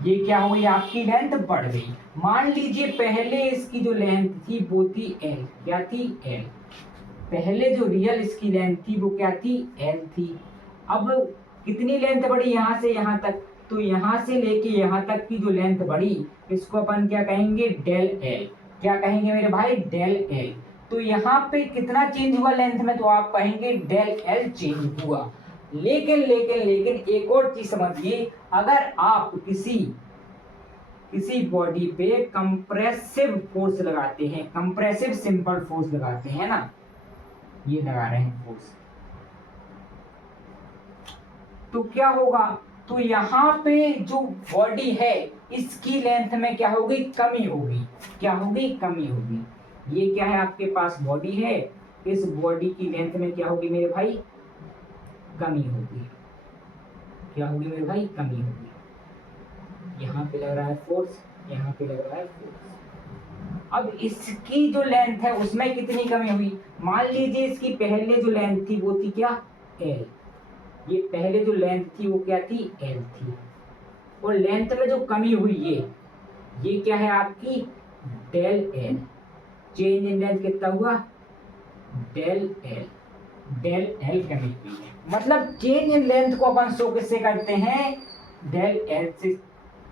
ये क्या हो गई, आपकी लेंथ बढ़ गई। मान लीजिए पहले इसकी जो लेंथ थी वो थी एल। क्या थी, एल। पहले जो रियल इसकी लेंथ थी वो क्या थी, एल थी। अब कितनी लेंथ बढ़ी यहाँ से यहाँ तक, तो यहाँ से लेके यहाँ तक की जो लेंथ बढ़ी, इसको अपन क्या कहेंगे, डेल एल। क्या कहेंगे मेरे भाई, डेल एल। तो यहाँ पे कितना चेंज हुआ लेंथ में, तो आप कहेंगे डेल एल चेंज हुआ। लेकिन एक और चीज समझिए, अगर आप किसी किसी बॉडी पे कंप्रेसिव फोर्स लगाते हैं, कंप्रेसिव सिंपल फोर्स लगाते हैं ना, ये लगा रहे हैं फोर्स, तो क्या होगा, तो यहाँ पे जो बॉडी है इसकी लेंथ में क्या होगी, कमी होगी। क्या होगी, कमी होगी। ये क्या है, आपके पास बॉडी है, इस बॉडी की लेंथ में क्या होगी मेरे भाई, कमी होगी। क्या होगी मेरे भाई, कमी होगी। यहाँ पे लग रहा है फोर्स, यहाँ पे लग रहा है फोर्स। अब इसकी जो लेंथ है उसमें कितनी कमी हुई, मान लीजिए इसकी पहले जो लेंथ थी वो थी क्या, एल। ये पहले जो लेंथ थी वो क्या थी, एल थी, और लेंथ में जो कमी हुई ये क्या है आपकी, del L. Change in length कितना हुआ, डेल एल। डेल एल कमी हुई है, मतलब चेंज इन लेंथ को अपन शो किससे करते हैं, डेल एल से।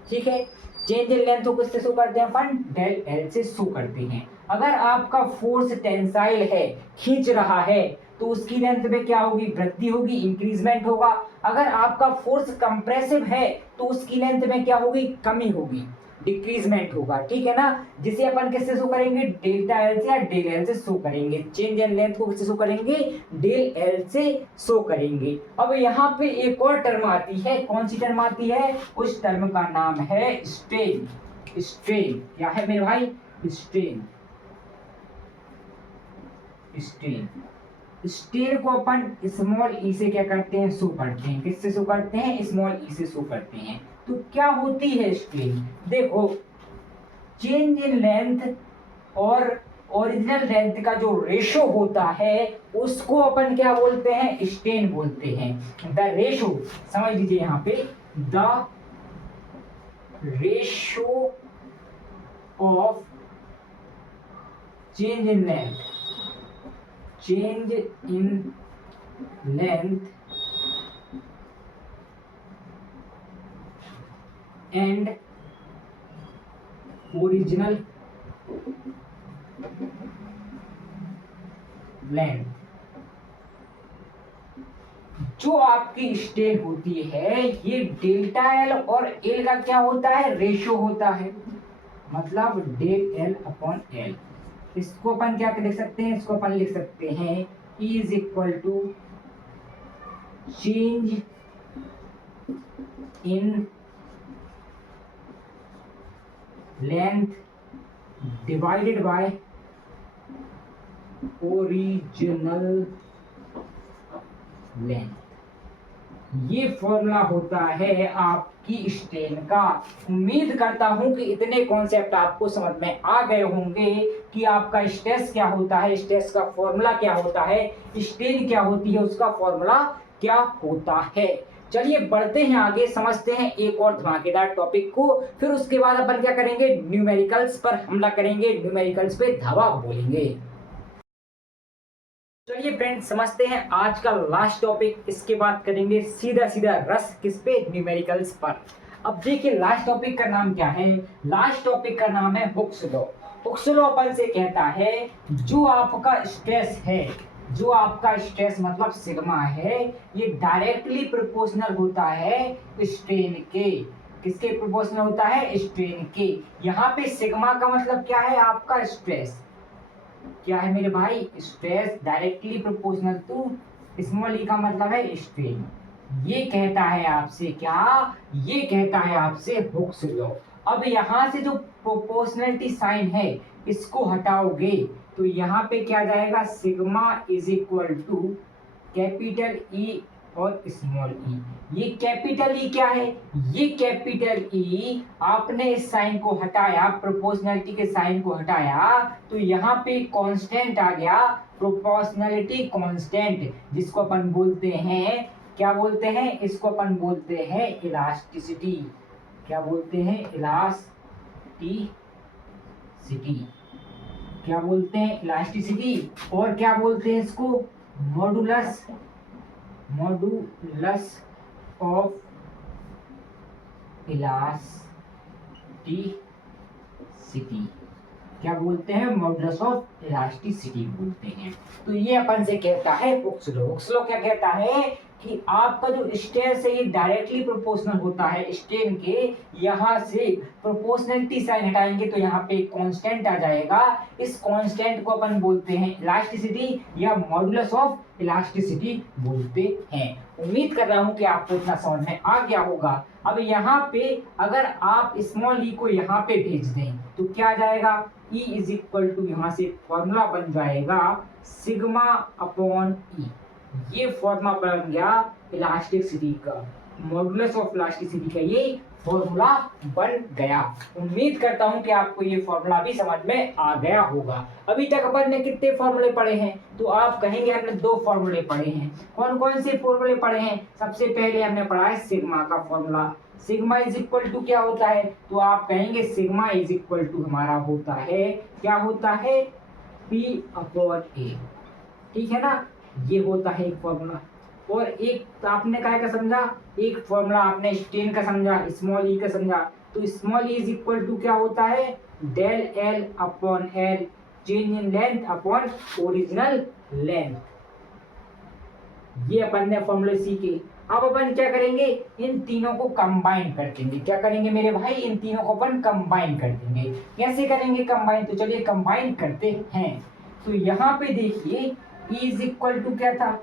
ठीक है, चेंज इन लेंथ को किससे शो करते हैं अपन, डेल एल से शो करते हैं। अगर आपका फोर्स टेंसाइल है, खींच रहा है, तो उसकी लेंथ में क्या होगी, वृद्धि होगी, इंक्रीजमेंट होगा। अगर आपका फोर्स कंप्रेसिव है तो उसकी लेंथ में क्या होगी, कमी होगी, डिक्रीजमेंट होगा। ठीक है ना, जिसे अपन किससे शो करेंगे, डेल्टा एल से या डेल एल से शो करेंगे। चेंज इन लेंथ को किससे शो करेंगे, डेल एल से शो करेंगे। अब यहाँ पे एक और टर्म आती है, कौन सी टर्म आती है, उस टर्म का नाम है स्ट्रेन। स्ट्रेन क्या है मेरे भाई, स्ट्रेन। स्ट्रेन, स्ट्रेन को अपन स्मॉल ई से क्या करते हैं, शो करते हैं। किससे शो करते हैं, स्मॉल ई से शो करते हैं। तो क्या होती है स्ट्रेन, देखो चेंज इन लेंथ और ओरिजिनल लेंथ का जो रेशो होता है उसको अपन क्या बोलते हैं, स्ट्रेन बोलते हैं। द रेशो, समझ लीजिए यहाँ पे, the ratio of change in length, change in length and original length, जो आपकी स्ट्रेन होती है ये डेल्टा एल और एल का क्या होता है, रेशो होता है। मतलब डेल एल अपॉन एल। इसको अपन क्या लिख सकते हैं, इसको अपन लिख सकते हैं E is equal to change in length divided by original length. ये फॉर्मूला होता है आपकी स्ट्रेन का। उम्मीद करता हूं कि इतने कॉन्सेप्ट आपको समझ में आ गए होंगे कि आपका स्ट्रेस क्या होता है, स्ट्रेस का फॉर्मूला क्या होता है, स्ट्रेन क्या होती है, उसका फॉर्मूला क्या होता है। चलिए बढ़ते हैं आगे, समझते हैं एक और धमाकेदार टॉपिक को। फिर उसके बाद अपन क्या करेंगे, न्यूमेरिकल्स पर हमला करेंगे, न्यूमेरिकल्स पे धावा बोलेंगे। चलिए फ्रेंड्स समझते हैं आज का लास्ट टॉपिक, इसके बाद करेंगे सीधा सीधा रस किस पे, न्यूमेरिकल्स पर। अब देखिए लास्ट टॉपिक का नाम क्या है, लास्ट टॉपिक का नाम है हुक्स लॉ। हुक्स लॉ अपन से कहता है जो आपका स्ट्रेस है, जो आपका स्ट्रेस मतलब सिग्मा है, ये डायरेक्टली प्रोपोर्शनल होता है स्ट्रेन के। किसके प्रोपोर्शनल होता है, स्ट्रेन के। यहाँ पे सिग्मा का मतलब क्या है, आपका स्ट्रेस। क्या है मेरे भाई, stress directly proportional to small E का मतलब है स्ट्रेन। ये कहता है आपसे क्या, ये कहता है आपसे हुक्स लॉ। अब यहाँ से जो प्रोपोर्शनलिटी साइन है इसको हटाओगे तो यहाँ पे क्या जाएगा, sigma is equal to capital E और स्मॉल ई। ये कैपिटल ई क्या है, ये कैपिटल ई आपने इस साइन को हटाया, प्रोपोर्शनलिटी के साइन को हटाया तो यहाँ पे कांस्टेंट आ गया, प्रोपोर्शनलिटी कांस्टेंट, जिसको अपन बोलते हैं, क्या बोलते हैं, इसको अपन बोलते हैं इलास्टिसिटी। क्या बोलते हैं, इलास्टिसिटी। क्या बोलते हैं, इलास्टिसिटी। और क्या बोलते हैं इसको, मॉडुलस, मॉडुलस ऑफ इलास्टिसिटी। क्या बोलते हैं, मॉडुलस ऑफ इलास्टिसिटी बोलते हैं। तो ये अपन से कहता है हुक्स लॉ। हुक्स लॉ क्या कहता है कि आपका जो स्टेन से ये डायरेक्टली प्रोपोर्शनल होता है स्टेन के, यहाँ से प्रोपोर्शनलिटी साइन हटाएंगे तो यहाँ पे कांस्टेंट आ जाएगा। इस कांस्टेंट को अपन बोलते हैं इलास्टिसिटी या मॉडुलस ऑफ इलास्टिसिटी बोलते हैं। उम्मीद कर रहा हूँ कि आपको इतना समझ में आ गया होगा। अब यहाँ पे अगर आप स्मॉल ई को यहाँ पे भेज दें तो क्या आ जाएगा, E इज इक्वल टू यहाँ से फॉर्मूला बन जाएगा सिग्मा अपॉन ई। ये फॉर्मूला बन गया इलास्टिसिटी का, मॉडुलस ऑफ इलास्टिसिटी का ये फॉर्मूला बन गया। उम्मीद करता हूं कि आपको ये फॉर्मूला भी समझ में आ गया होगा। अभी तक अपन ने कितने फॉर्मूले पढ़े हैं, तो आप कहेंगे हमने 2 फॉर्मूले पढ़े हैं। कौन कौन से फॉर्मूले पढ़े हैं? सबसे पहले हमने पढ़ा है सिग्मा का formula. Sigma is equal to क्या होता है, तो आप कहेंगे सिग्मा इज इक्वल टू हमारा होता है, क्या होता है, P अपॉन A। ठीक है ना, ये होता है एक फॉर्मूला। और एक आपने क्या का समझा, एक फॉर्मूला आपने स्टेन का समझा, स्मॉल ई का समझा। तो small E is equal to क्या होता है, del L upon L change in length upon original length. ये अपन ने फॉर्मूले सीखे। अब अपन क्या करेंगे, इन तीनों को कंबाइन कर देंगे। क्या करेंगे मेरे भाई, इन तीनों को अपन कंबाइन कर देंगे। कैसे करेंगे कंबाइन, तो चलिए कंबाइन करते हैं। तो यहाँ पे देखिए E इज इक्वल टू क्या था,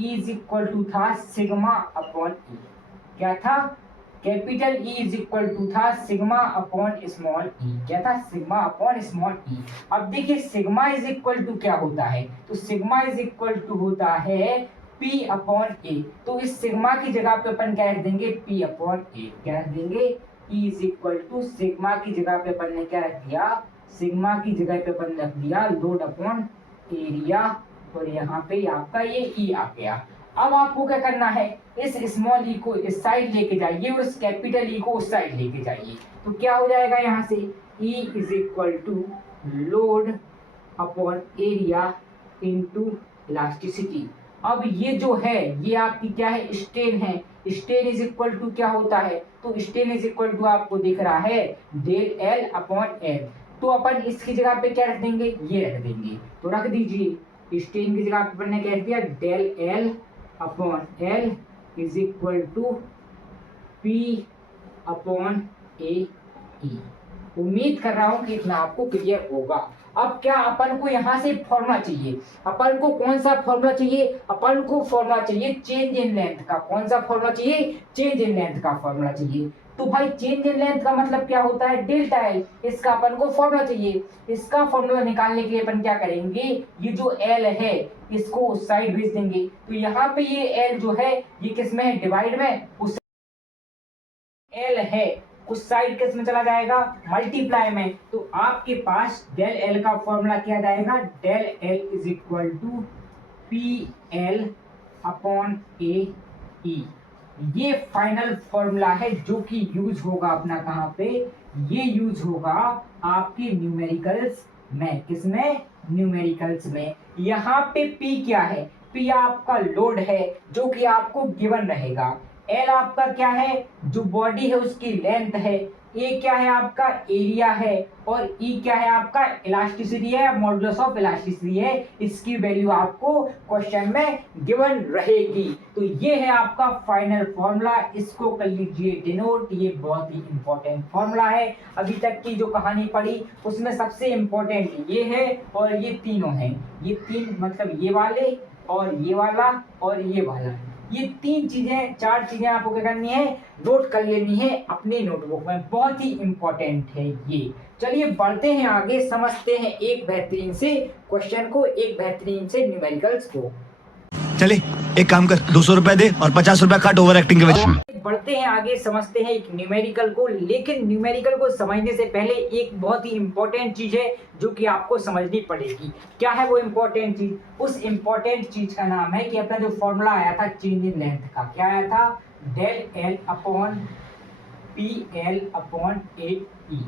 E इज इक्वल टू था सिग्मा अपॉन E। क्या था, capital E is equal to था सिग्मा अपॉन स्मॉल e। क्या था, सिग्मा अपॉन स्मॉल e। अब देखिए सिग्मा इज इक्वल टू क्या होता है, तो सिग्मा इज इक्वल टू होता है P अपॉन A। तो इस सिग्मा की जगह पे अपन क्या रख देंगे, P अपॉन A। क्या रख देंगे, E is equal to sigma की जगह पे अपन ने क्या रख दिया, सिग्मा की जगह पे अपन रख दिया लोड अपॉन एरिया, और यहाँ पे आपका ये E आ गया। अब आपको क्या करना है, इस स्मॉल ई को इस साइड लेके जाइए और इस कैपिटल ई को उस साइड लेके जाइए। तो क्या हो जाएगा यहाँ से, E is equal to load upon area into elasticity. अब ये जो है ये आपकी क्या है, स्ट्रेन है। स्ट्रेन इज इक्वल टू क्या होता है, तो स्ट्रेन इज इक्वल टू आपको दिख रहा है डेल एल अपॉन एल। तो अपन इसकी जगह पे क्या रख देंगे, ये रख देंगे। तो रख दीजिए, स्ट्रेन की जगह पे अपन ने क्या रख दिया, del L upon L is equal to P upon A E. उम्मीद कर रहा हूं कि इतना आपको क्लियर होगा। अब क्या अपन को यहाँ से फॉर्मूला चाहिए, अपन को कौन सा फॉर्मूला चाहिए, अपन को फॉर्मूला चाहिए चेंज इन लेंथ का। कौन सा फॉर्मूला चाहिए, चेंज इन लेंथ का फॉर्मूला चाहिए। तो भाई चेंज इन लेंथ का मतलब क्या होता है, डेल्टा एल। इसका अपन को फॉर्मूला चाहिए। इसका फॉर्मूला निकालने के लिए अपन क्या करेंगे, ये जो एल है इसको उस साइड भेज देंगे। तो यहाँ पे ये एल जो है ये किस में है, डिवाइड में। उस एल है उस साइड किस में चला जाएगा, मल्टीप्लाई में। तो आपके पास डेल एल का फॉर्मूला क्या जाएगा, del L is equal to P L upon A E. ये फाइनल फॉर्मूला है जो कि यूज होगा अपना कहाँ पे, ये यूज होगा आपके न्यूमेरिकल्स में। किसमें, न्यूमेरिकल्स में। यहाँ पे P क्या है, P आपका लोड है जो कि आपको गिवन रहेगा। L आपका क्या है, जो बॉडी है उसकी लेंथ है। A क्या है आपका, एरिया है। और E क्या है आपका, इलास्टिसिटी है, मॉडुलस ऑफ इलास्टिसिटी है। इसकी वैल्यू आपको क्वेश्चन में गिवन रहेगी। तो ये है आपका फाइनल फॉर्मूला, इसको कर लीजिए डिनोट। ये बहुत ही इंपॉर्टेंट फॉर्मूला है। अभी तक की जो कहानी पढ़ी उसमें सबसे इंपॉर्टेंट ये है और ये तीनों हैं। ये तीन मतलब ये वाले और ये वाला और ये वाला, ये 3 चीजें 4 चीजें आपको क्या करनी है, नोट कर लेनी है अपने नोटबुक में। बहुत ही इंपॉर्टेंट है ये। चलिए बढ़ते हैं आगे, समझते हैं एक बेहतरीन से क्वेश्चन को, एक बेहतरीन से न्यूमेरिकल्स को। चले एक काम कर, 200 रुपए दे और 50 रुपए काट ओवर एक्टिंग के वजह। बढ़ते हैं आगे, समझते हैं एक न्यूमेरिकल को। लेकिन न्यूमेरिकल को समझने से पहले एक बहुत ही इंपॉर्टेंट चीज है जो कि आपको समझनी पड़ेगी। क्या है वो इंपॉर्टेंट चीज, उस इंपॉर्टेंट चीज का नाम है कि अपना जो फॉर्मूला आया था चेंज इन लेंथ का, क्या आया था, del L upon P L upon A E.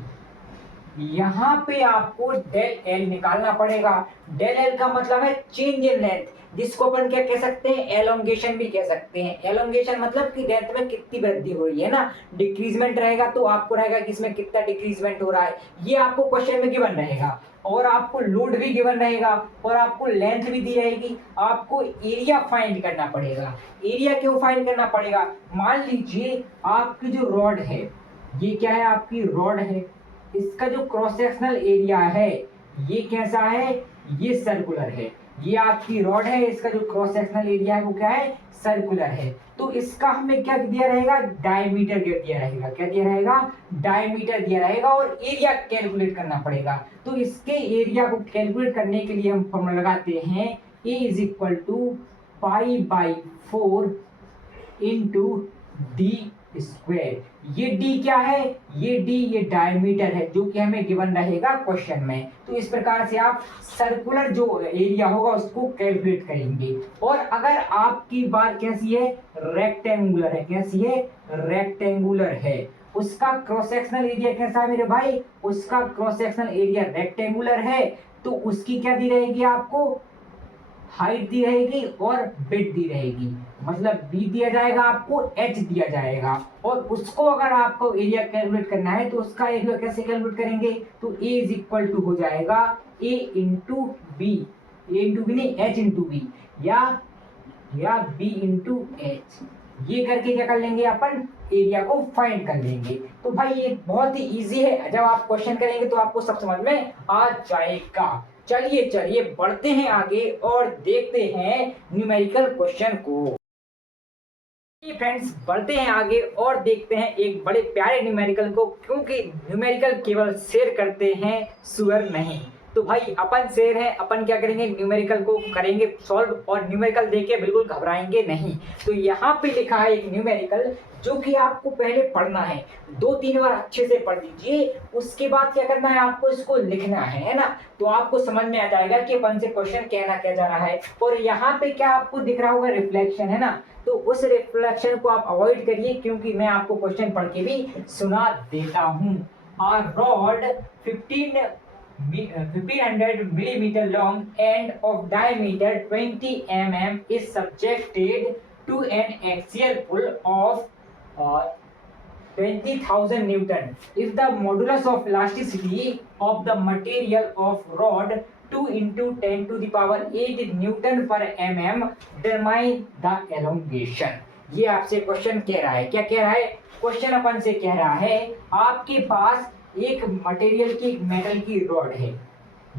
यहाँ पे आपको डेल एल निकालना पड़ेगा। डेल एल का मतलब है चेंज इन लेंथ, जिसको अपन क्या कह सकते हैं, एलोंगेशन भी कह सकते हैं। एलोंगेशन मतलब कि लेंथ में कितनी वृद्धि हो रही है ना, डिक्रीजमेंट रहेगा तो आपको रहेगा कि इसमें कितना डिक्रीजमेंट हो रहा है, ये आपको क्वेश्चन में गिवन रहेगा। और आपको लोड भी गिवन रहेगा और आपको लेंथ भी दी रहेगी। आपको एरिया फाइंड करना पड़ेगा। एरिया क्यों फाइंड करना पड़ेगा, मान लीजिए आपकी जो रॉड है, ये क्या है, आपकी रॉड है, इसका जो क्रॉस सेक्शनल एरिया है ये कैसा है, ये सर्कुलर है। ये आपकी रॉड है, इसका जो क्रॉस सेक्शनल एरिया है वो क्या है, सर्कुलर है। तो इसका हमें क्या दिया रहेगा, डायमीटर दिया रहेगा। क्या दिया रहेगा, डायमीटर दिया रहेगा। और एरिया कैलकुलेट करना पड़ेगा। तो इसके एरिया को कैलकुलेट करने के लिए हम फॉर्मूला लगाते हैं, A is equal to π/4 into D square. ये डी क्या है, ये डी ये डायमीटर है जो कि हमें गिवन रहेगा क्वेश्चन में। तो इस प्रकार से आप सर्कुलर जो एरिया होगा उसको कैलकुलेट करेंगे। और अगर आपकी बात कैसी है, रेक्टेंगुलर है, कैसी है, रेक्टेंगुलर है, उसका क्रॉस सेक्शनल एरिया कैसा है मेरे भाई, उसका क्रॉस सेक्शनल एरिया रेक्टेंगुलर है, तो उसकी क्या दी रहेगी, आपको हाइट दी रहेगी और विड्थ दी रहेगी। मतलब b दिया जाएगा, आपको h दिया जाएगा। और उसको अगर आपको एरिया कैलकुलेट करना है तो उसका एरिया कैसे कैलकुलेट करेंगे, तो a इज इक्वल टू हो जाएगा a into B, a into B नहीं, h इंटू बी, या b इंटू एच। ये करके क्या कर लेंगे, अपन एरिया को फाइंड कर लेंगे। तो भाई ये बहुत ही इजी है, जब आप क्वेश्चन करेंगे तो आपको सब समझ में आ जाएगा। चलिए बढ़ते हैं आगे और देखते हैं न्यूमेरिकल क्वेश्चन को। फ्रेंड्स बढ़ते हैं आगे और देखते हैं एक बड़े प्यारे न्यूमेरिकल को, क्योंकि न्यूमेरिकल केवल शेयर करते हैं, सुअर नहीं। तो भाई अपन शेर हैं, अपन क्या करेंगे, न्यूमेरिकल को करेंगे सॉल्व, और न्यूमेरिकल देके बिल्कुल घबराएंगे नहीं। तो यहाँ पे लिखा है एक न्यूमेरिकल जो कि आपको पहले पढ़ना है, 2-3 बार अच्छे से पढ़ लीजिए। उसके बाद क्या करना है, आपको इसको लिखना है ना, तो आपको समझ में आ जाएगा कि अपन से क्वेश्चन कहना क्या जा रहा है। और यहाँ पे क्या आपको दिख रहा होगा, रिफ्लेक्शन है ना, तो उस रिफ्लेक्शन को आप अवॉइड करिए, क्योंकि मैं आपको क्वेश्चन पढ़ के भी सुना देता हूँ। A rod 1500 millimeter long and of diameter 20 mm is subjected to an axial pull of 20,000 Newton. If the modulus of elasticity of the material of rod 2 into 10 to the power 8 Newton per mm, determine the elongation. ये आपसे question कह रहा है, क्या कह रहा है, question अपन से कह रहा है आपके पास एक मटेरियल की, एक मेटल की रॉड है।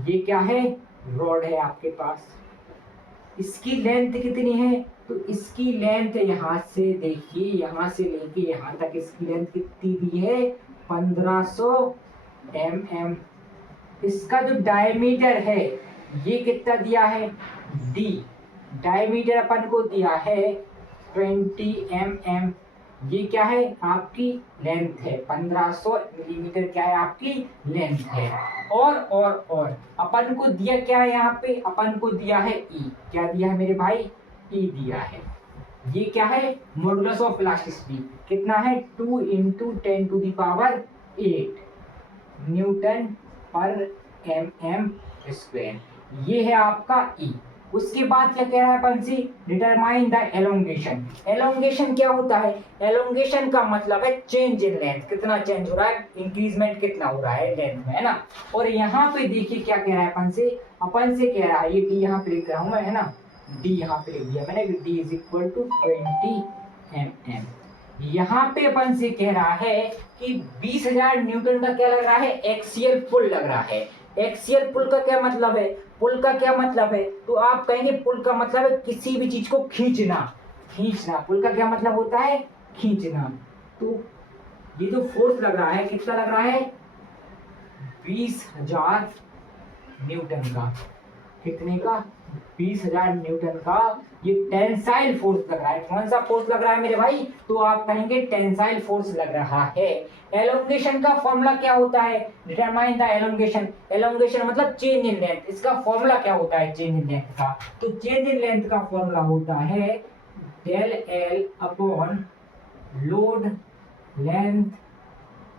ये क्या है, रॉड है आपके पास। इसकी लेंथ कितनी है, तो इसकी लेंथ यहाँ से देखिए, यहाँ से लेके यहाँ तक इसकी लेंथ कितनी दी है, 1500 mm। इसका जो डायमीटर है ये कितना दिया है, d, डायमीटर अपन को दिया है 20 mm। ये क्या है, आपकी लेंथ है, 1500 मिलीमीटर क्या है, आपकी लेंथ है। और अपन को दिया क्या है, यहाँ पे अपन को दिया है E। क्या दिया है मेरे भाई, E दिया है। ये क्या है, मॉडुलस ऑफ इलास्टिसिटी कितना है, 2 into 10 to the power 8 Newton पर mm स्क्वायर। ये है आपका E। उसके बाद क्या कह रहा है अपन से, डिटरमाइन द एलोंगेशन। एलोंगेशन क्या होता है, एलोंगेशन का मतलब है चेंज इन लेंथ, कितना चेंज हो रहा है, इंक्रीजमेंट कितना हो रहा है लेंथ में, है ना। और यहाँ पे देखिए क्या कह रहा है अपन से कह रहा है, ये डी यहाँ पे लिख रहा हूँ मैं, है ना, डी यहाँ पे लिख दिया मैंने, D is equal to 20 mm। यहाँ पे अपन से कह रहा है कि 20,000 न्यूटन का क्या लग रहा है, एक्सियल पुल लग रहा है। एक्सियल पुल का क्या मतलब है, पुल का क्या मतलब है, तो आप कहेंगे पुल का मतलब है किसी भी चीज को खींचना। पुल का क्या मतलब होता है, खींचना। तो ये जो फोर्स लग रहा है कितना लग रहा है, 20,000 न्यूटन का। कितने का, 20,000 न्यूटन का ये टेंसाइल फोर्स लग रहा है। कौन सा फोर्स लग रहा है मेरे भाई, तो आप कहेंगे टेंसाइल फोर्स लग रहा है। एलोंगेशन का फॉर्मूला क्या होता है, डिटरमाइन द एलोंगेशन। एलोंगेशन मतलब चेंज इन लेंथ। इसका फॉर्मूला क्या होता है चेंज इन लेंथ का, तो चेंज इन लेंथ का फॉर्मूला होता है del L upon load length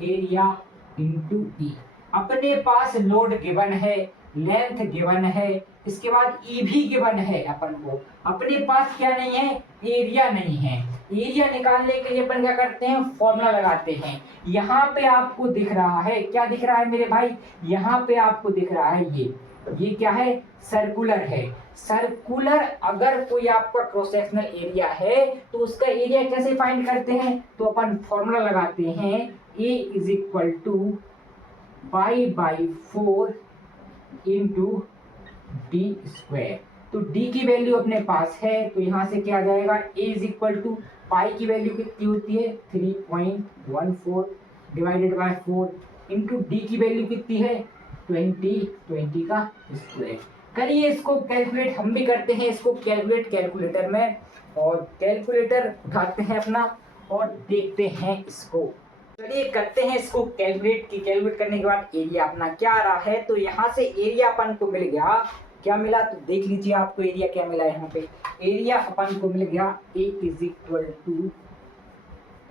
area into E. अपने पास लोड गिवन है, लेंथ गिवन है, इसके बाद ई भी गिवन है अपन को, अपने पास क्या नहीं है, एरिया नहीं है। एरिया निकालने के लिए अपन क्या करते हैं, फॉर्मूला लगाते हैं। यहाँ पे आपको दिख रहा है, क्या दिख रहा है मेरे भाई, यहाँ पे आपको दिख रहा है ये क्या है, सर्कुलर है। सर्कुलर अगर कोई आपका क्रॉस सेक्शनल एरिया है तो उसका एरिया कैसे फाइंड करते हैं, तो अपन फॉर्मूला लगाते हैं, A is equal to pi by 4 into D square. तो डी की वैल्यू अपने पास है, तो यहाँ से क्या आ जाएगा, A is equal to pi की वैल्यू कितनी होती है 3.14 डिवाइडेड बाय 4 इंटू डी की वैल्यू कितनी है 20 का स्क्वायर। करिए इसको कैलकुलेट, हम भी करते हैं इसको कैलकुलेट कैलकुलेटर में, और कैलकुलेटर उठाते हैं अपना और देखते हैं इसको। चलिए करते हैं इसको कैलकुलेट की। कैलकुलेट करने के बाद एरिया अपना क्या आ रहा है, तो यहाँ से एरिया अपन को मिल गया, क्या मिला तो देख लीजिए आपको एरिया क्या मिला। यहाँ पे एरिया अपन को मिल गया A is equal to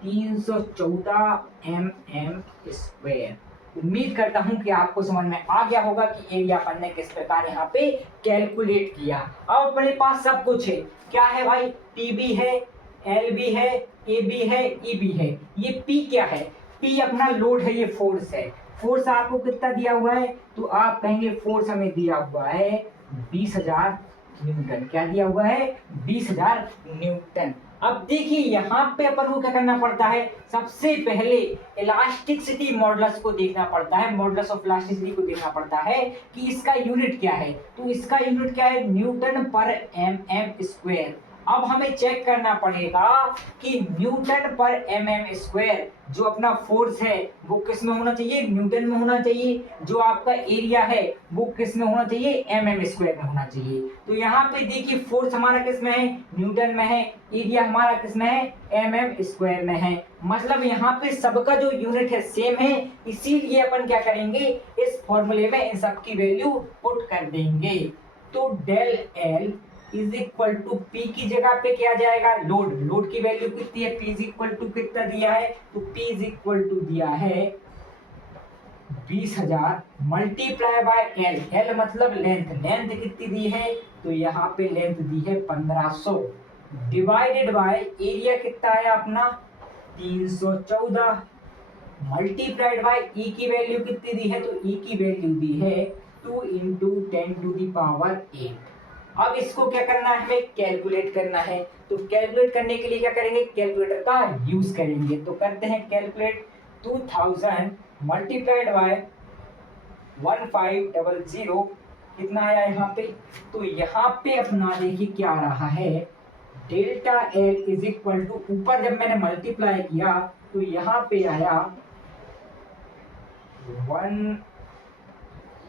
314 mm square. उम्मीद करता हूं कि आपको समझ में आ गया होगा कि एरिया अपन ने किस प्रकार यहाँ पे कैलकुलेट किया। अब अपने पास सब कुछ है, क्या है भाई, पी बी है, एल बी है, ए बी है, ई बी है। ये पी क्या है, पी अपना लोड है, ये फोर्स है। फोर्स आपको कितना दिया हुआ है, तो आप कहेंगे फोर्स हमें दिया हुआ है 20,000 न्यूटन। क्या दिया हुआ है, 20,000 न्यूटन। अब देखिए यहाँ पे अपन को क्या करना पड़ता है, सबसे पहले इलास्टिसिटी मॉडुलस को देखना पड़ता है, मॉडुलस ऑफ इलास्टिसिटी को देखना पड़ता है कि इसका यूनिट क्या है। तो इसका यूनिट क्या है, न्यूटन पर mm स्क्वायर। अब हमें चेक करना पड़ेगा कि न्यूटन पर mm स्क्वायर जो अपना फोर्स है वो किस में होना चाहिए, न्यूटन में होना चाहिए। जो आपका एरिया है वो किस में होना चाहिए, mm स्क्वायर में होना चाहिए। तो यहाँ पे देखिए फोर्स हमारा किस में है, न्यूटन में है, एरिया हमारा किस में है, mm स्क्वायर में है। मतलब यहाँ पे सबका जो यूनिट है सेम है, इसीलिए अपन क्या करेंगे, इस फॉर्मूले में इन सब की वैल्यू पुट कर देंगे। तो del L is equal to P की जगह पे क्या जाएगा, लोड। लोड की वैल्यू कितनी है, पी इज इक्वल टू कितना दिया है, तो पी इज इक्वल टू दिया है 20,000 मल्टीप्लाई बाय एल। एल मतलब लेंथ, लेंथ कितनी दी है, तो यहाँ पे लेंथ दी है 1500 डिवाइडेड बाय एरिया कितना है अपना 314 मल्टीप्लाइड बाय ई की वैल्यू कितनी दी है, तो ई की वैल्यू दी है 2 इंटू 10 टू दी पावर 8। अब इसको क्या करना है, हमें कैलकुलेट करना है। तो कैलकुलेट करने के लिए क्या करेंगे, कैलकुलेटर का यूज करेंगे। तो करते हैं कैलकुलेट, 2000 मल्टीप्लाइड बाय 1500 कितना आया यहाँ पे, तो यहाँ पे अपना देखिए क्या आ रहा है, delta L is equal to, ऊपर जब मैंने मल्टीप्लाई किया तो यहाँ पे आया 1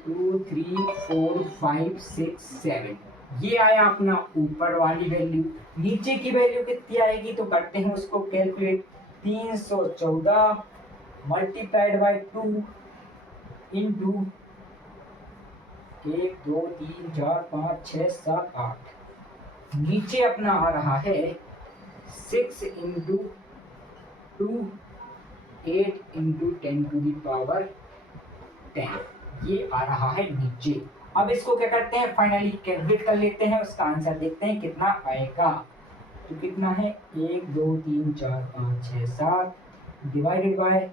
2 3 4 5 6 7, ये आया अपना ऊपर वाली वैल्यू। नीचे की वैल्यू कितनी आएगी, तो करते हैं उसको कैलकुलेट, 314 मल्टीप्लाइड बाय 2 इंटू 1 2 3 4 5 6 7 8। नीचे अपना आ रहा है 6 into 2 8 into 10 to the power 10, ये आ रहा है नीचे। अब इसको क्या करते हैं, फाइनली कैलकुलेट कर लेते हैं, उसका आंसर देखते हैं कितना आएगा। तो कितना है, 1 2 3 4 5 6 7 डिवाइडेड बाय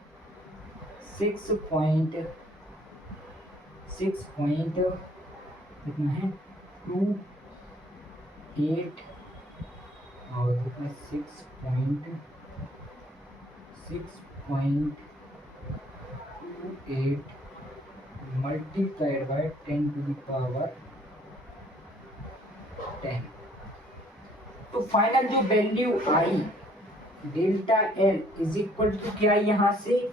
6 पॉइंट कितना है 2 8 और कितना 6.28 multiplied by 10 to the power 10। तो फाइनल जो वैल्यू आई delta L is equal to क्या आई, यहाँ से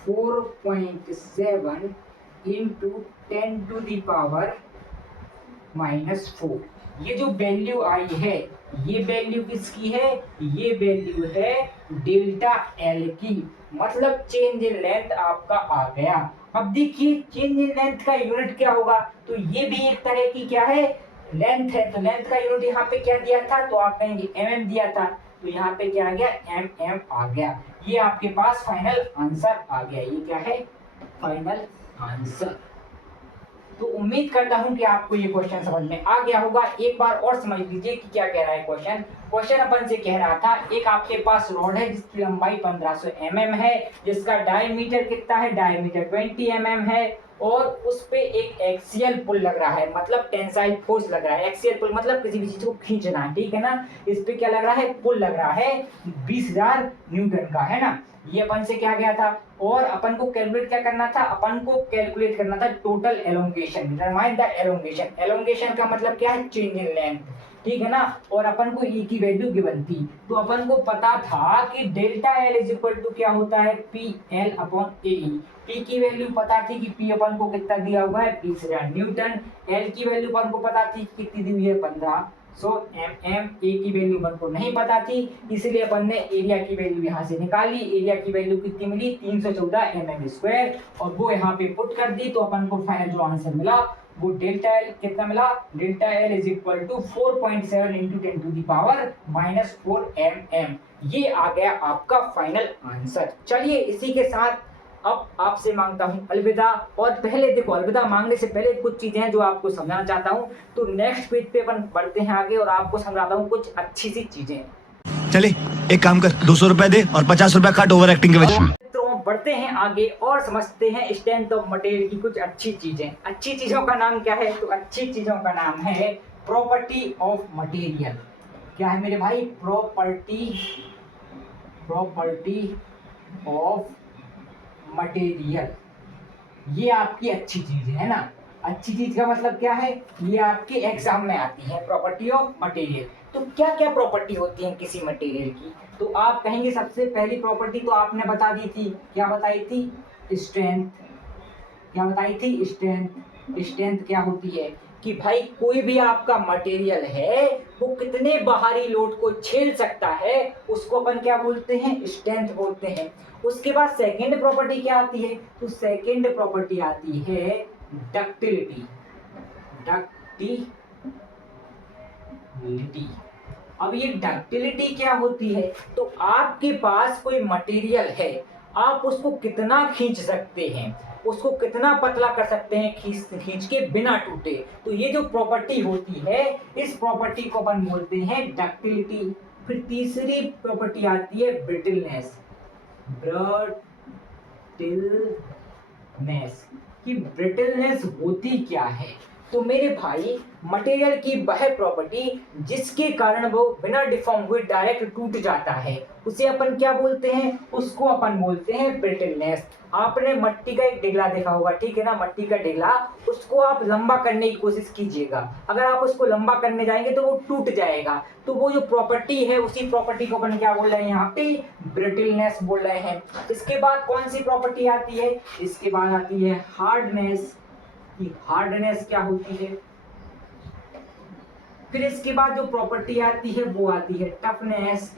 4.7 इंटू 10 टू द पावर -4। ये जो वैल्यू आई है, ये वैल्यू किसकी है, ये वैल्यू है डेल्टा एल की, मतलब चेंज इन लेंथ आपका आ गया। अब देखिए चेंज इन लेंथ का यूनिट क्या होगा, तो ये भी एक तरह की क्या है, लेंथ है। तो लेंथ का यूनिट यहाँ पे क्या दिया था, तो आप कहेंगे mm दिया था, तो यहाँ पे क्या आ गया, mm आ गया। ये आपके पास फाइनल आंसर आ गया। ये क्या है, फाइनल आंसर। तो उम्मीद करता हूं कि आपको ये क्वेश्चन समझ में आ गया होगा। एक बार और समझ लीजिए कि क्या कह रहा है क्वेश्चन। क्वेश्चन अपन से कह रहा था एक आपके पास रॉड है जिसकी लंबाई 1500 mm है, जिसका डायमीटर कितना है, डायमीटर 20 mm है, और उस पे एक एक्सियल पुल लग रहा है, मतलब टेंसाइल फोर्स लग रहा है। एक्सियल पुल मतलब किसी भी चीज को खींचना, ठीक है ना। इस पे क्या लग रहा है, पुल लग रहा है 20,000 न्यूटन का, है ना। ये अपन से क्या गया था, और अपन को कैलकुलेट क्या करना था, अपन को कैलकुलेट करना था total elongation. Determine the elongation. Elongation का मतलब क्या है, चेंज इन लेंथ, ठीक है ना। और अपन को ई की वैल्यू गिवन थी, तो अपन को पता था कि delta L is equal to क्या होता है, P L upon A E. P की वैल्यू पता थी कि पी अपन को कितना दिया हुआ है, 20,000 न्यूटन। एल की वैल्यू अपन को पता थी कितनी दी हुई है, 1500 mm। ए की वैल्यू अपन को नहीं पता थी, इसलिए अपन ने एरिया की वैल्यू यहाँ से निकाली। एरिया की वैल्यू कितनी मिली, 314 mm², और वो यहाँ पे पुट कर दी, तो अपन को फाइनल जो आंसर मिला वो डेल्टा एल कितना मिला, delta L is equal to 4.7 into 10 to the power -4 mm। ये आ गया आपका फाइनल आंसर। चलिए इसी के साथ अब आपसे मांगता हूं अलविदा। और पहले देखो, अलविदा मांगने से पहले कुछ चीजें हैं जो आपको समझाना चाहता हूं। तो नेक्स्ट पेज पे अपन बढ़ते हैं आगे और आपको समझाता हूं कुछ अच्छी सी चीजें। चले एक काम कर, 200 रुपए दे और 50 रुपए काट ओवर एक्टिंग के वजह। मित्रों बढ़ते हैं आगे और समझते हैं स्ट्रेंथ ऑफ मटेरियल की कुछ अच्छी चीजें। अच्छी चीजों का नाम क्या है, तो अच्छी चीजों का नाम है प्रॉपर्टी ऑफ मटेरियल। क्या है मेरे भाई, प्रॉपर्टी ऑफ मटेरियल। ये आपकी अच्छी चीज है ना। अच्छी चीज का मतलब क्या है, ये आपके एग्जाम में आती है, प्रॉपर्टी ऑफ मटेरियल। तो क्या क्या प्रॉपर्टी होती है किसी मटेरियल की, तो आप कहेंगे सबसे पहली प्रॉपर्टी तो आपने बता दी थी, क्या बताई थी, स्ट्रेंथ। क्या बताई थी, स्ट्रेंथ। स्ट्रेंथ क्या होती है कि भाई कोई भी आपका मटेरियल है वो कितने बाहरी लोड को झेल सकता है, उसको अपन क्या बोलते हैं, स्ट्रेंथ बोलते हैं। उसके बाद सेकंड प्रॉपर्टी क्या आती है, तो सेकंड प्रॉपर्टी आती है डक्टिलिटी। डक्टिलिटी। अब ये डक्टिलिटी क्या होती है, तो आपके पास कोई मटेरियल है, आप उसको कितना खींच सकते हैं, उसको कितना पतला कर सकते हैं खींच के बिना टूटे। तो ये जो प्रॉपर्टी होती है, इस प्रॉपर्टी को अपन बोलते हैं डक्टिलिटी। फिर तीसरी प्रॉपर्टी आती है ब्रिटलनेस। ब्रिटलनेस कि ब्रिटलनेस होती क्या है, तो मेरे भाई मटेरियल की वह प्रॉपर्टी जिसके कारण वो बिना डिफॉर्म हुए डायरेक्ट टूट जाता है, उसे अपन क्या बोलते हैं, उसको अपन बोलते हैं ब्रिटलनेस। आपने मट्टी का एक डिगला देखा होगा, ठीक है ना, मट्टी का डिगला, उसको आप लंबा करने की कोशिश कीजिएगा, अगर आप उसको लंबा करने जाएंगे तो वो टूट जाएगा। तो वो जो प्रॉपर्टी है, उसी प्रॉपर्टी को अपन क्या बोल रहे हैं यहाँ पे, ब्रिटलनेस बोल रहे हैं। इसके बाद कौन सी प्रॉपर्टी आती है, इसके बाद आती है हार्डनेस। कि हार्डनेस क्या होती है। फिर इसके बाद जो प्रॉपर्टी आती है वो आती है टफनेस।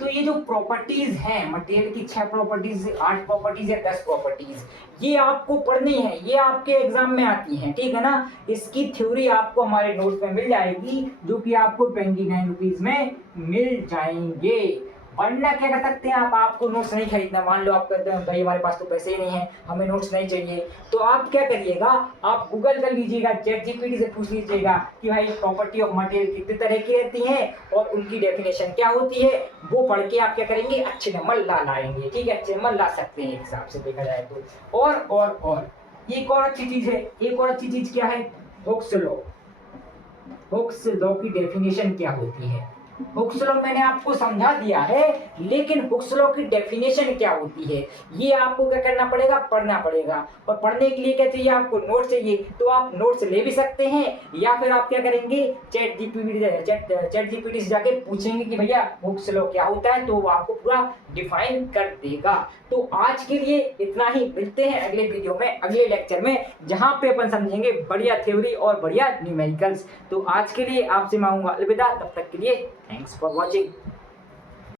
तो ये जो प्रॉपर्टीज हैं मटेरियल की, 6 प्रॉपर्टीज, 8 प्रॉपर्टीज या 10 प्रॉपर्टीज, ये आपको पढ़नी है, ये आपके एग्जाम में आती हैं, ठीक है ना। इसकी थ्योरी आपको हमारे नोट्स में मिल जाएगी, जो कि आपको 29 रुपीज में मिल जाएंगे। वरना क्या कर सकते हैं आप, आपको नोट्स नहीं खरीदना, मान लो आप कहते हैं भाई हमारे पास तो पैसे ही नहीं है, हमें नोट्स नहीं चाहिए, तो आप क्या करिएगा, आप गूगल कर लीजिएगा, चैट जीपीटी से पूछ लीजिएगा कि भाई प्रॉपर्टी ऑफ मटेरियल कितने तरह की रहती हैं और उनकी डेफिनेशन क्या होती है। वो पढ़ के आप क्या करेंगे, अच्छे नंबर ला लाएंगे, ठीक है, अच्छे नंबर ला सकते हैं एक हिसाब से देखा जाए तो। और एक और अच्छी चीज है, एक और अच्छी चीज क्या है, हुक्स लॉ। हुक्स लॉ की डेफिनेशन क्या होती है, हुक्स लॉ मैंने आपको समझा दिया है, लेकिन हुक्स लॉ की डेफिनेशन क्या होती है ये आपको क्या करना पड़ेगा, पढ़ना पड़ेगा। और पढ़ने के लिए क्या चाहिए आपको, नोट चाहिए, तो आप नोट्स ले भी सकते हैं, या फिर आप क्या करेंगे, चैट जीपीटी से जाके पूछेंगे कि भैया हुक्स लॉ क्या होता है, तो वो आपको पूरा डिफाइन कर देगा। तो आज के लिए इतना ही, मिलते हैं अगले वीडियो में, अगले लेक्चर में, जहां पे अपन समझेंगे बढ़िया थ्योरी और बढ़िया न्यूमेरिकल्स। तो आज के लिए आपसे मांगूंगा अलविदा, तब तक के लिए थैंक्स फॉर वॉचिंग।